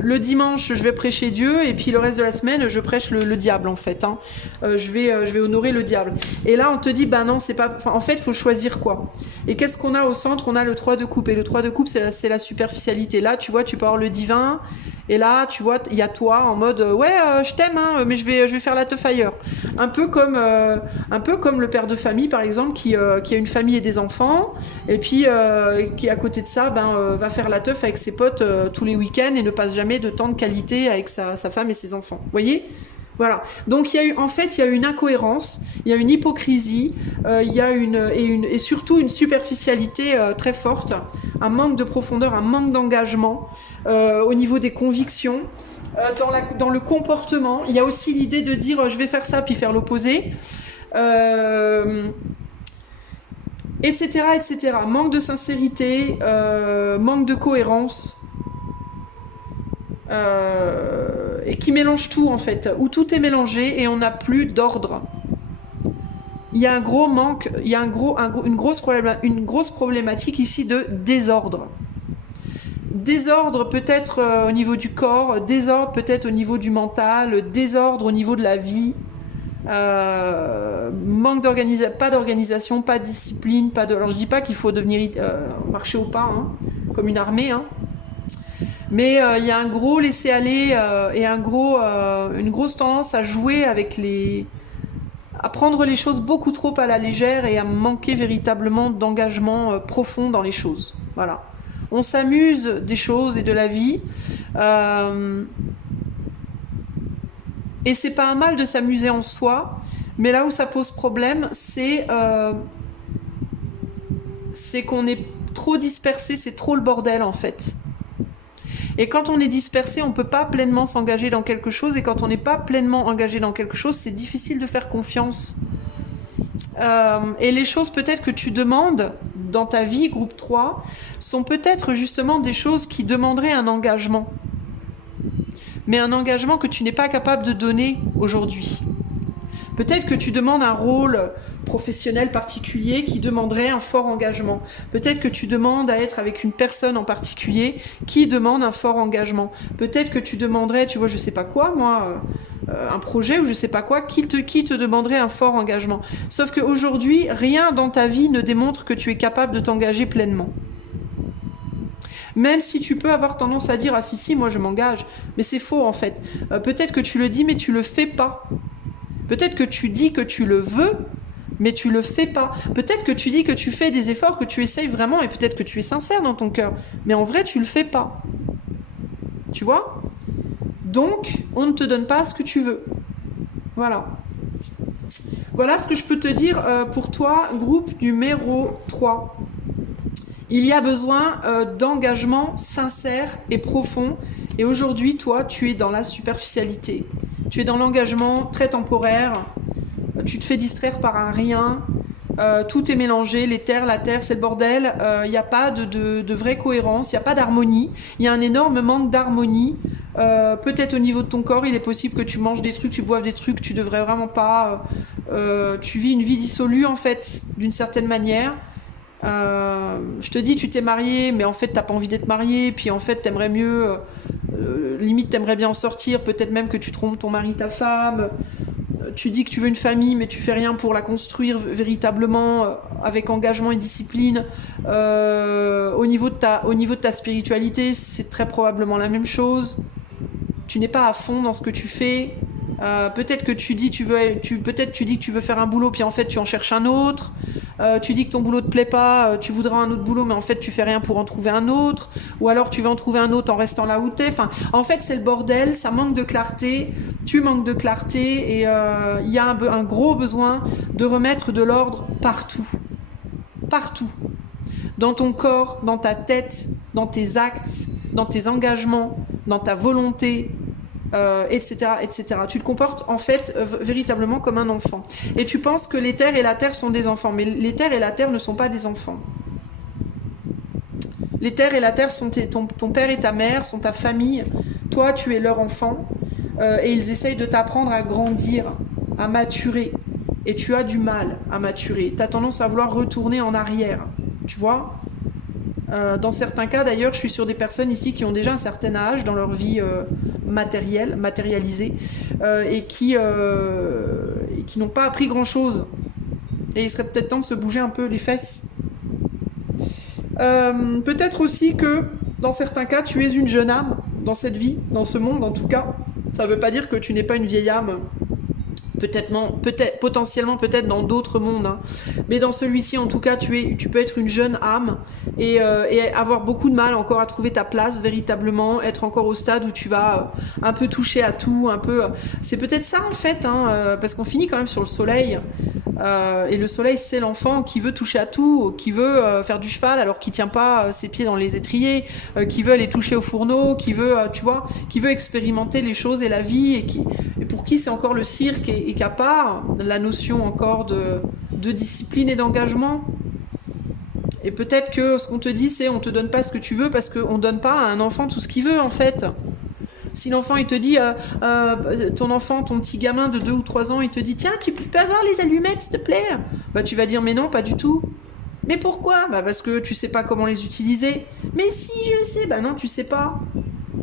le dimanche je vais prêcher Dieu et puis le reste de la semaine je prêche le diable en fait, hein. Je vais honorer le diable, et là on te dit bah non c'est pas, enfin, en fait il faut choisir quoi. Et qu'est-ce qu'on a au centre? On a le 3 de coupe, et le 3 de coupe c'est la superficialité. Là tu vois, tu peux avoir le divin, et là tu vois il y a toi en mode ouais je t'aime hein, mais je vais faire la teuf ailleurs. Un peu comme le père de famille par exemple qui a une famille et des enfants, et puis qui à côté de ça va faire la teuf avec ses potes tous les week-ends et ne passe jamais de temps de qualité avec sa femme et ses enfants. Vous voyez? Voilà. Donc il y a une incohérence, il y a une hypocrisie, il y a et surtout une superficialité très forte, un manque de profondeur, un manque d'engagement au niveau des convictions, dans le comportement. Il y a aussi l'idée de dire je vais faire ça puis faire l'opposé. Etc., etc. Manque de sincérité, manque de cohérence, et qui mélange tout en fait, où tout est mélangé et on n'a plus d'ordre. Il y a un gros manque, il y a une grosse problématique ici de désordre. Désordre peut-être au niveau du corps, désordre peut-être au niveau du mental, désordre au niveau de la vie. Manque d'organisation, pas d'organisation, pas de discipline, pas de... Alors je dis pas qu'il faut devenir marcher au pas, hein, comme une armée, hein. Mais il y a un gros laisser-aller et une grosse tendance à jouer avec à prendre les choses beaucoup trop à la légère et à manquer véritablement d'engagement profond dans les choses. Voilà. On s'amuse des choses et de la vie. Et c'est pas un mal de s'amuser en soi, mais là où ça pose problème, c'est qu'on est trop dispersé, c'est trop le bordel en fait. Et quand on est dispersé, on ne peut pas pleinement s'engager dans quelque chose, et quand on n'est pas pleinement engagé dans quelque chose, c'est difficile de faire confiance. Et les choses peut-être que tu demandes dans ta vie, groupe 3, sont peut-être justement des choses qui demanderaient un engagement. Mais un engagement que tu n'es pas capable de donner aujourd'hui. Peut-être que tu demandes un rôle professionnel particulier qui demanderait un fort engagement. Peut-être que tu demandes à être avec une personne en particulier qui demande un fort engagement. Peut-être que tu demanderais, tu vois, je sais pas quoi, moi, un projet ou je sais pas quoi, qui te demanderait un fort engagement. Sauf qu'aujourd'hui, rien dans ta vie ne démontre que tu es capable de t'engager pleinement. Même si tu peux avoir tendance à dire « Ah si, moi je m'engage », mais c'est faux en fait. Peut-être que tu le dis, mais tu le fais pas. Peut-être que tu dis que tu le veux, mais tu le fais pas. Peut-être que tu dis que tu fais des efforts, que tu essayes vraiment, et peut-être que tu es sincère dans ton cœur, mais en vrai, tu le fais pas. Tu vois? Donc, on ne te donne pas ce que tu veux. Voilà. Voilà ce que je peux te dire pour toi, groupe numéro 3. Il y a besoin d'engagement sincère et profond. Et aujourd'hui, toi, tu es dans la superficialité. Tu es dans l'engagement très temporaire. Tu te fais distraire par un rien. Tout est mélangé. L'éther, la terre, c'est le bordel. Il n'y a pas de vraie cohérence. Il n'y a pas d'harmonie. Il y a un énorme manque d'harmonie. Peut-être au niveau de ton corps, il est possible que tu manges des trucs, tu boives des trucs, tu devrais vraiment pas. Tu vis une vie dissolue, en fait, d'une certaine manière. Je te dis tu t'es marié mais en fait t'as pas envie d'être marié, puis en fait t'aimerais mieux limite t'aimerais bien en sortir, peut-être même que tu trompes ton mari, ta femme, tu dis que tu veux une famille mais tu fais rien pour la construire véritablement avec engagement et discipline. Au niveau de ta spiritualité, c'est très probablement la même chose. Tu n'es pas à fond dans ce que tu fais. Peut-être que tu dis peut-être tu dis que tu veux faire un boulot puis en fait tu en cherches un autre. Tu dis que ton boulot te plaît pas, tu voudras un autre boulot mais en fait tu fais rien pour en trouver un autre, ou alors tu vas en trouver un autre en restant là où t'es. Enfin, en fait c'est le bordel, ça manque de clarté, tu manques de clarté, et il y a un gros besoin de remettre de l'ordre partout. Partout. Dans ton corps, dans ta tête, dans tes actes, dans tes engagements, dans ta volonté, etc., etc. Tu te comportes en fait véritablement comme un enfant. Et tu penses que l'éther et la terre sont des enfants, mais l'éther et la terre ne sont pas des enfants. L'éther et la terre sont ton père et ta mère, sont ta famille. Toi, tu es leur enfant, et ils essayent de t'apprendre à grandir, à maturer. Et tu as du mal à maturer. Tu as tendance à vouloir retourner en arrière. Tu vois ? Dans certains cas, d'ailleurs, je suis sur des personnes ici qui ont déjà un certain âge dans leur vie matérialisée, et qui n'ont pas appris grand-chose. Et il serait peut-être temps de se bouger un peu les fesses. Peut-être aussi que, dans certains cas, tu es une jeune âme dans cette vie, dans ce monde en tout cas. Ça ne veut pas dire que tu n'es pas une vieille âme. Potentiellement peut-être dans d'autres mondes, hein. Mais dans celui-ci en tout cas tu peux être une jeune âme, et avoir beaucoup de mal encore à trouver ta place véritablement, être encore au stade où tu vas un peu toucher à tout, un peu, c'est peut-être ça en fait, hein, parce qu'on finit quand même sur le soleil, et le soleil c'est l'enfant qui veut toucher à tout, qui veut faire du cheval alors qu'il tient pas ses pieds dans les étriers, qui veut aller toucher au fourneau, qui veut tu vois, qui veut expérimenter les choses et la vie, et pour qui c'est encore le cirque, et qu'à part la notion encore de discipline et d'engagement. Et peut-être que ce qu'on te dit, c'est on te donne pas ce que tu veux parce qu'on donne pas à un enfant tout ce qu'il veut en fait. Si l'enfant il te dit, ton enfant, ton petit gamin de 2 ou 3 ans, il te dit tiens, tu peux avoir les allumettes s'il te plaît, bah tu vas dire mais non, pas du tout. Mais pourquoi? Bah parce que tu sais pas comment les utiliser, Mais si, je le sais. Bah non, tu sais pas.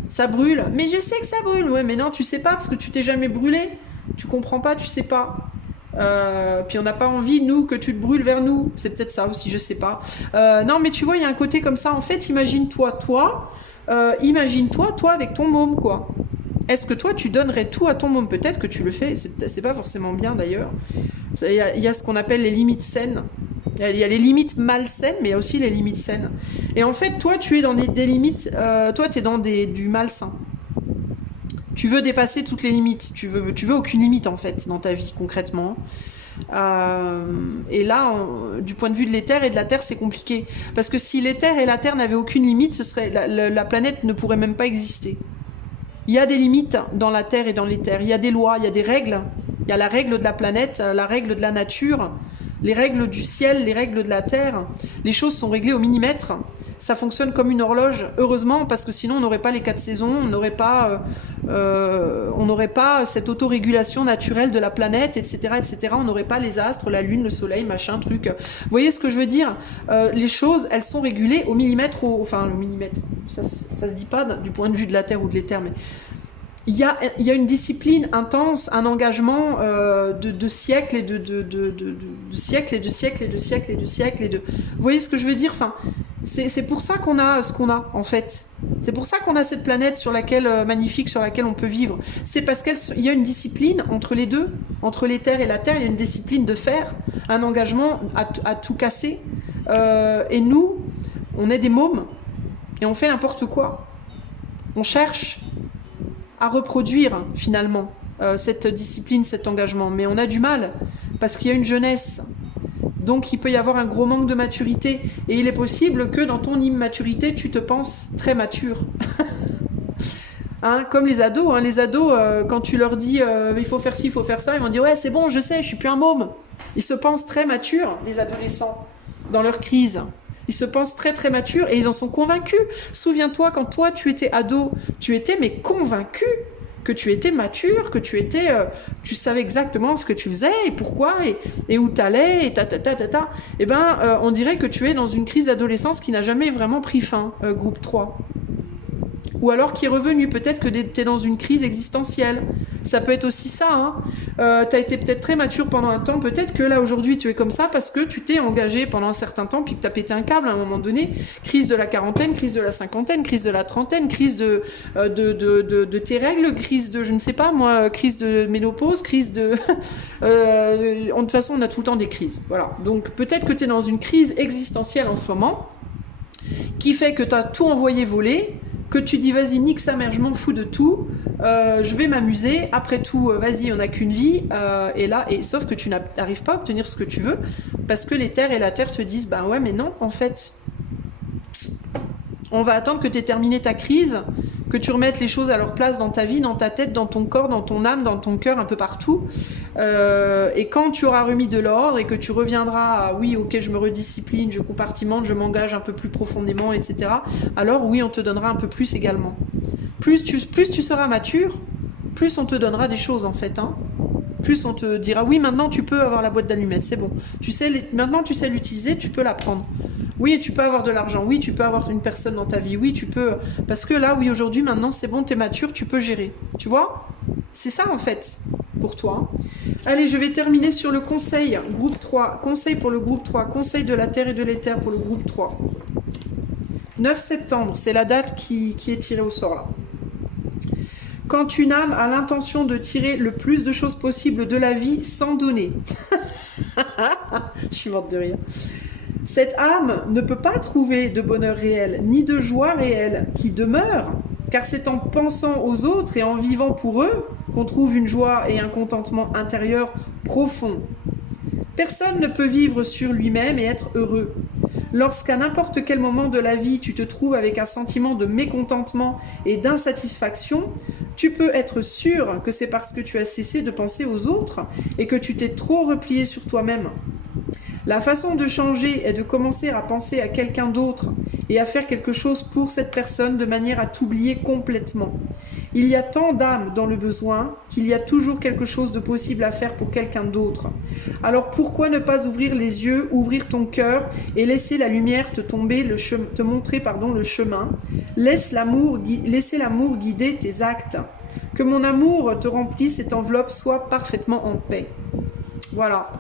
Ça brûle. Mais je sais que ça brûle. Ouais, mais non, tu sais pas parce que tu t'es jamais brûlé. Tu comprends pas, tu sais pas. Puis on n'a pas envie, nous, que tu te brûles vers nous. C'est peut-être ça aussi, je sais pas. Non, mais tu vois, il y a un côté comme ça. En fait, imagine-toi, toi avec ton môme, quoi. Est-ce que toi, tu donnerais tout à ton môme? Peut-être que tu le fais. C'est pas forcément bien, d'ailleurs. Il y a ce qu'on appelle les limites saines. Il y a les limites malsaines, mais il y a aussi les limites saines. Et en fait, toi, tu es dans des limites... toi, tu es dans du malsain. Tu veux dépasser toutes les limites. Tu veux aucune limite, en fait, dans ta vie, concrètement. Et là, du point de vue de l'éther et de la terre, c'est compliqué. Parce que si l'éther et la terre n'avaient aucune limite, la planète ne pourrait même pas exister. Il y a des limites dans la terre et dans l'éther. Il y a des lois, il y a des règles. Il y a la règle de la planète, la règle de la nature, les règles du ciel, les règles de la terre. Les choses sont réglées au millimètre. Ça fonctionne comme une horloge, heureusement, parce que sinon on n'aurait pas les 4 saisons, on n'aurait pas cette autorégulation naturelle de la planète, etc., etc. On n'aurait pas les astres, la lune, le soleil, machin, truc. Vous voyez ce que je veux dire? Les choses, elles sont régulées au millimètre, enfin le millimètre, ça se dit pas du point de vue de la Terre ou de l'éther, mais il y a une discipline intense, un engagement de siècles et de siècles et de siècles et de siècles et de siècles et de... Vous voyez ce que je veux dire? Enfin, c'est pour ça qu'on a ce qu'on a, en fait. C'est pour ça qu'on a cette planète magnifique sur laquelle on peut vivre. C'est parce qu'il y a une discipline entre les deux, entre l'éther et la terre, il y a une discipline de faire, un engagement à tout casser. Et nous, on est des mômes et on fait n'importe quoi. On cherche à reproduire finalement cette discipline, cet engagement. Mais on a du mal parce qu'il y a une jeunesse. Donc il peut y avoir un gros manque de maturité. Et il est possible que dans ton immaturité, tu te penses très mature. Hein, comme les ados. Hein, les ados, quand tu leur dis il faut faire ci, il faut faire ça, ils vont dire ouais c'est bon, je sais, je suis plus un môme. Ils se pensent très matures, les adolescents, dans leur crise. Ils se pensent très très matures et ils en sont convaincus. Souviens-toi, quand toi tu étais ado, tu étais mais convaincu que tu étais mature, que tu savais exactement ce que tu faisais et pourquoi et où t'allais et ta. Eh ben, on dirait que tu es dans une crise d'adolescence qui n'a jamais vraiment pris fin, groupe 3. Ou alors qui est revenu, peut-être que tu es dans une crise existentielle. Ça peut être aussi ça. Hein. Tu as été peut-être très mature pendant un temps, peut-être que là aujourd'hui tu es comme ça parce que tu t'es engagé pendant un certain temps puis que tu as pété un câble à un moment donné. Crise de la quarantaine, crise de la cinquantaine, crise de la trentaine, crise de tes règles, crise de, je ne sais pas moi, crise de ménopause, crise de... de toute façon on a tout le temps des crises. Voilà. Donc peut-être que tu es dans une crise existentielle en ce moment qui fait que tu as tout envoyé voler, que tu dis vas-y nique sa mère, je m'en fous de tout, je vais m'amuser, après tout vas-y on n'a qu'une vie, sauf que tu n'arrives pas à obtenir ce que tu veux parce que l'éther et la terre te disent bah ouais mais non en fait on va attendre que tu aies terminé ta crise, que tu remettes les choses à leur place dans ta vie, dans ta tête, dans ton corps, dans ton âme, dans ton cœur, un peu partout. Et quand tu auras remis de l'ordre et que tu reviendras à oui, ok, je me rediscipline, je compartimente, je m'engage un peu plus profondément, etc. Alors oui, on te donnera un peu plus également. Plus tu seras mature, plus on te donnera des choses en fait. Hein. Plus on te dira oui, maintenant tu peux avoir la boîte d'allumettes, c'est bon. Maintenant tu sais l'utiliser, tu peux la prendre. Oui, tu peux avoir de l'argent. Oui, tu peux avoir une personne dans ta vie. Oui, tu peux... Parce que là, oui, aujourd'hui, maintenant, c'est bon, t'es mature, tu peux gérer. Tu vois? C'est ça, en fait, pour toi. Allez, je vais terminer sur le conseil. Groupe 3. Conseil pour le groupe 3. Conseil de la Terre et de l'éther pour le groupe 3. 9 septembre, c'est la date qui est tirée au sort, là. Quand une âme a l'intention de tirer le plus de choses possibles de la vie sans donner. Je suis morte de rire. Cette âme ne peut pas trouver de bonheur réel, ni de joie réelle qui demeure, car c'est en pensant aux autres et en vivant pour eux qu'on trouve une joie et un contentement intérieur profond. Personne ne peut vivre sur lui-même et être heureux. Lorsqu'à n'importe quel moment de la vie tu te trouves avec un sentiment de mécontentement et d'insatisfaction, tu peux être sûr que c'est parce que tu as cessé de penser aux autres et que tu t'es trop replié sur toi-même. La façon de changer est de commencer à penser à quelqu'un d'autre et à faire quelque chose pour cette personne de manière à t'oublier complètement. Il y a tant d'âmes dans le besoin qu'il y a toujours quelque chose de possible à faire pour quelqu'un d'autre. Alors pourquoi ne pas ouvrir les yeux, ouvrir ton cœur et laisser la lumière te montrer le chemin. Laissez l'amour guider tes actes. Que mon amour te remplisse et t'enveloppe, sois parfaitement en paix. Voilà,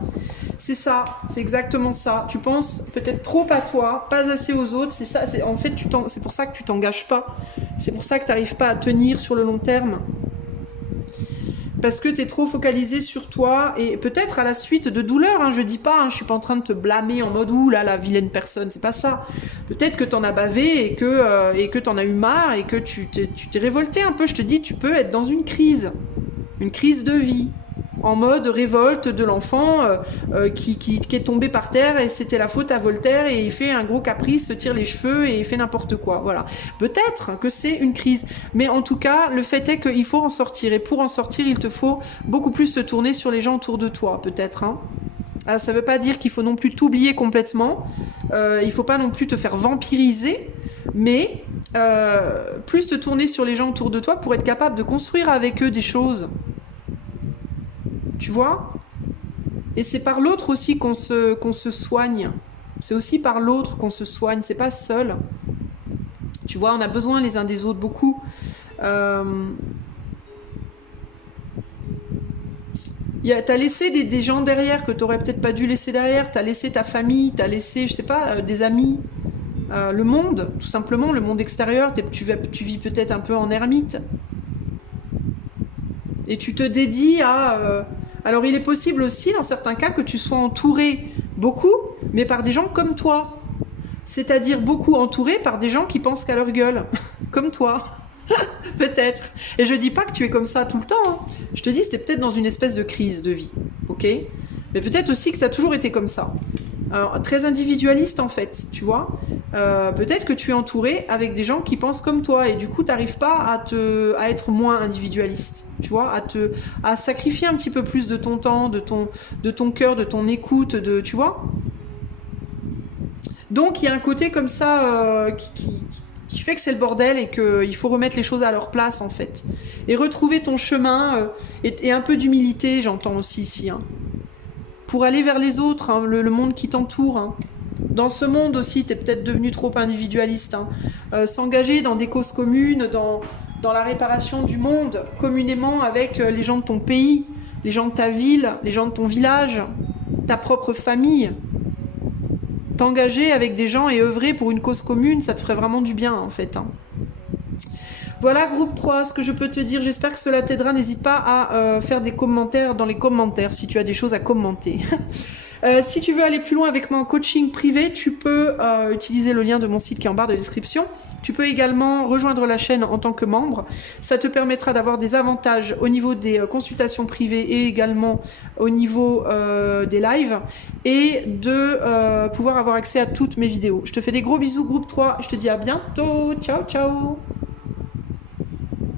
c'est ça, c'est exactement ça. Tu penses peut-être trop à toi, pas assez aux autres, c'est ça. En fait, c'est pour ça que tu t'engages pas. C'est pour ça que tu n'arrives pas à tenir sur le long terme. Parce que tu es trop focalisé sur toi et peut-être à la suite de douleurs, hein, je dis pas, hein, je suis pas en train de te blâmer en mode ouh là la vilaine personne, c'est pas ça. Peut-être que t'en as bavé et que t'en as eu marre et que tu t'es révolté un peu. Je te dis, tu peux être dans une crise de vie, en mode révolte de l'enfant qui est tombé par terre et c'était la faute à Voltaire et il fait un gros caprice, se tire les cheveux et il fait n'importe quoi. Voilà. Peut-être que c'est une crise, mais en tout cas, le fait est qu'il faut en sortir et pour en sortir, il te faut beaucoup plus te tourner sur les gens autour de toi, peut-être. Hein. Alors, ça ne veut pas dire qu'il faut non plus t'oublier complètement, il ne faut pas non plus te faire vampiriser, mais plus te tourner sur les gens autour de toi pour être capable de construire avec eux des choses. Tu vois? Et c'est par l'autre aussi qu'on se soigne. C'est aussi par l'autre qu'on se soigne, c'est pas seul. Tu vois, on a besoin les uns des autres beaucoup. T'as laissé des gens derrière que t'aurais peut-être pas dû laisser derrière. T'as laissé ta famille, t'as laissé, je sais pas, des amis. Le monde, tout simplement, le monde extérieur. Tu vis peut-être un peu en ermite. Et tu te dédies à... Alors il est possible aussi, dans certains cas, que tu sois entouré beaucoup, mais par des gens comme toi. C'est-à-dire beaucoup entouré par des gens qui pensent qu'à leur gueule, comme toi. Peut-être. Et je dis pas que tu es comme ça tout le temps. Hein. Je te dis, c'était peut-être dans une espèce de crise de vie. Ok? Mais peut-être aussi que ça a toujours été comme ça. Alors, très individualiste en fait, tu vois. Peut-être que tu es entouré avec des gens qui pensent comme toi et du coup tu n'arrives pas à être moins individualiste, tu vois, à sacrifier un petit peu plus de ton temps, de ton cœur, de ton écoute, tu vois. Donc il y a un côté comme ça qui fait que c'est le bordel et qu'il faut remettre les choses à leur place en fait. Et retrouver ton chemin et un peu d'humilité, j'entends aussi ici, hein. Pour aller vers les autres, hein, le monde qui t'entoure. Hein. Dans ce monde aussi, tu es peut-être devenu trop individualiste. Hein. S'engager dans des causes communes, dans la réparation du monde, communément avec les gens de ton pays, les gens de ta ville, les gens de ton village, ta propre famille. T'engager avec des gens et œuvrer pour une cause commune, ça te ferait vraiment du bien en fait. Hein. Voilà, groupe 3, ce que je peux te dire. J'espère que cela t'aidera. N'hésite pas à faire des commentaires dans les commentaires si tu as des choses à commenter. Si tu veux aller plus loin avec moi en coaching privé, tu peux utiliser le lien de mon site qui est en barre de description. Tu peux également rejoindre la chaîne en tant que membre. Ça te permettra d'avoir des avantages au niveau des consultations privées et également au niveau des lives et de pouvoir avoir accès à toutes mes vidéos. Je te fais des gros bisous, groupe 3. Je te dis à bientôt. Ciao, ciao.